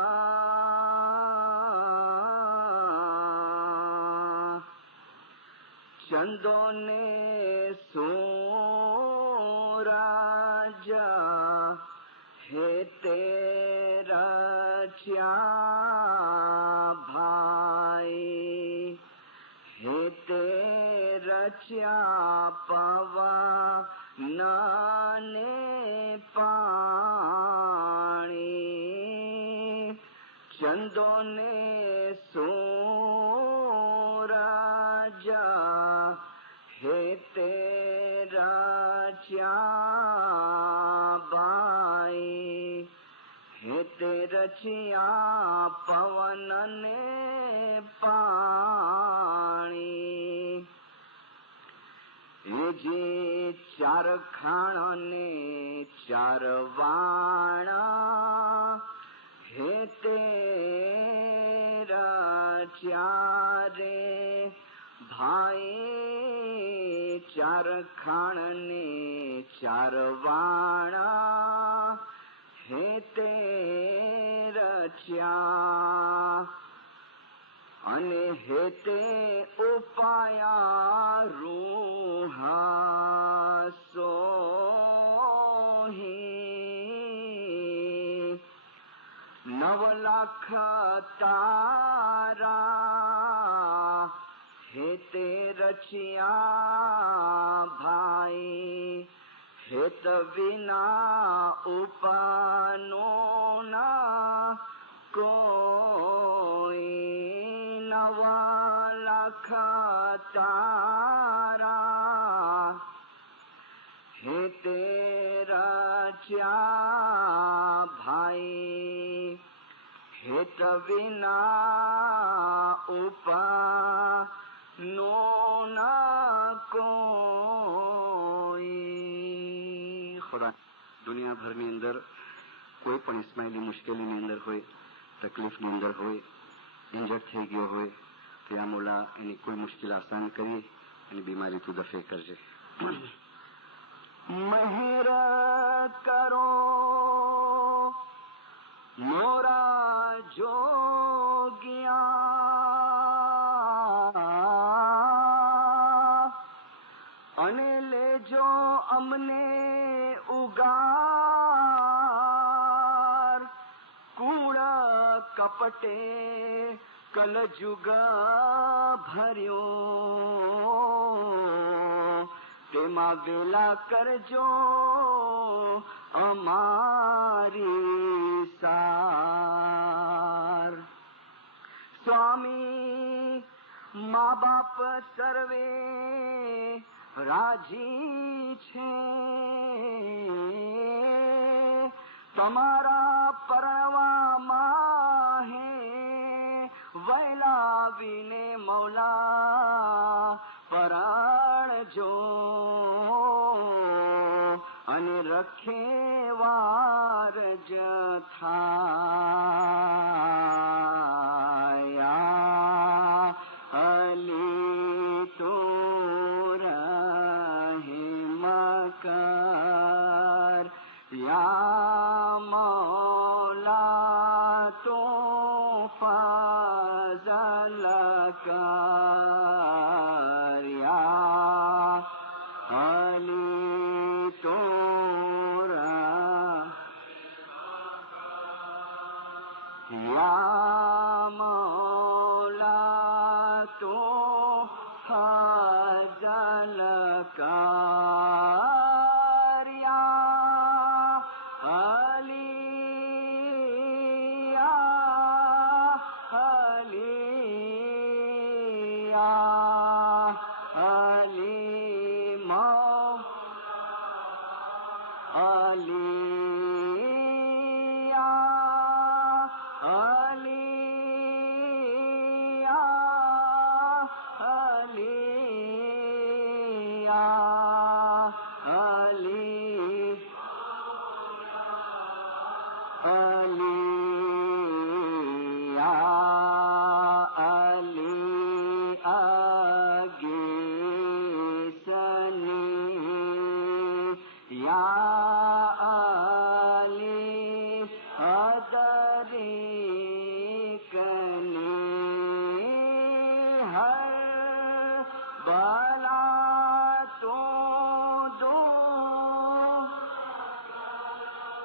چندوں نے سورج ہے تیرا چیا بھائی ہے تیرا چیا پوا نانے پانی چندوں نے سورج ہے تیرا چیا بائی ہے تیرا چیا پون نے پانی جی چار کھانا نے چار وانا ہے تیرا چارے بھائی چار کھانے چار وانا ہے تیرا چیا انے ہیتے اپایا روح سوہی 9 لاکھ تارا ہے تیرا چیا بھائی ہت بنا اپانو نہ کوئی 9 لاکھ تارا ہے تیرا چیا بھائی ہت بنا اپانو نہ کوئی. خدا دنیا ભરની અંદર કોઈ પણ ઇસ્માઇલી મુશ્કેલીની અંદર હોય, તકલીફની અંદર હોય, ઇન્જર્ડ થઈ ગયો હોય તો યા મોલા એની કોઈ મુશ્કેલ આસાન કરી એની બીમારી તું દફે કરજે. મહેર કરો મોરા જોગિયા અને લેજો અમને ઉગાર કૂળ કપટે કલજુગ ભર્યો તેમાં વેલા કરજો અમારી સાર. સ્વામી મા બાપ સર્વે રાજી છે તમારા પરણવામાં હે વૈલાવીને મૌલા પરણજો અને રખેવાર જ થાયા અલી તું રહીમ કર યા મૌલા તું ફઝલ કર યા અલી તું علی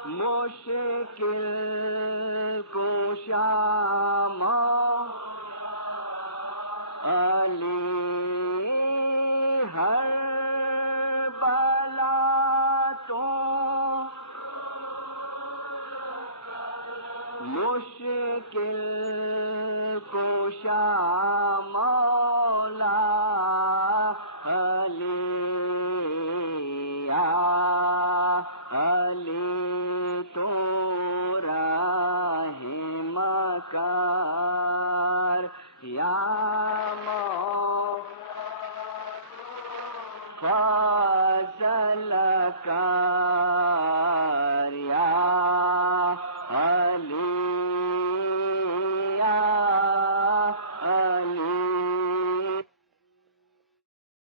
مشکل کشا علی ہر بلا تو مشکل کشا مولا علی علی تو رحم کر یا فضل کر یا علی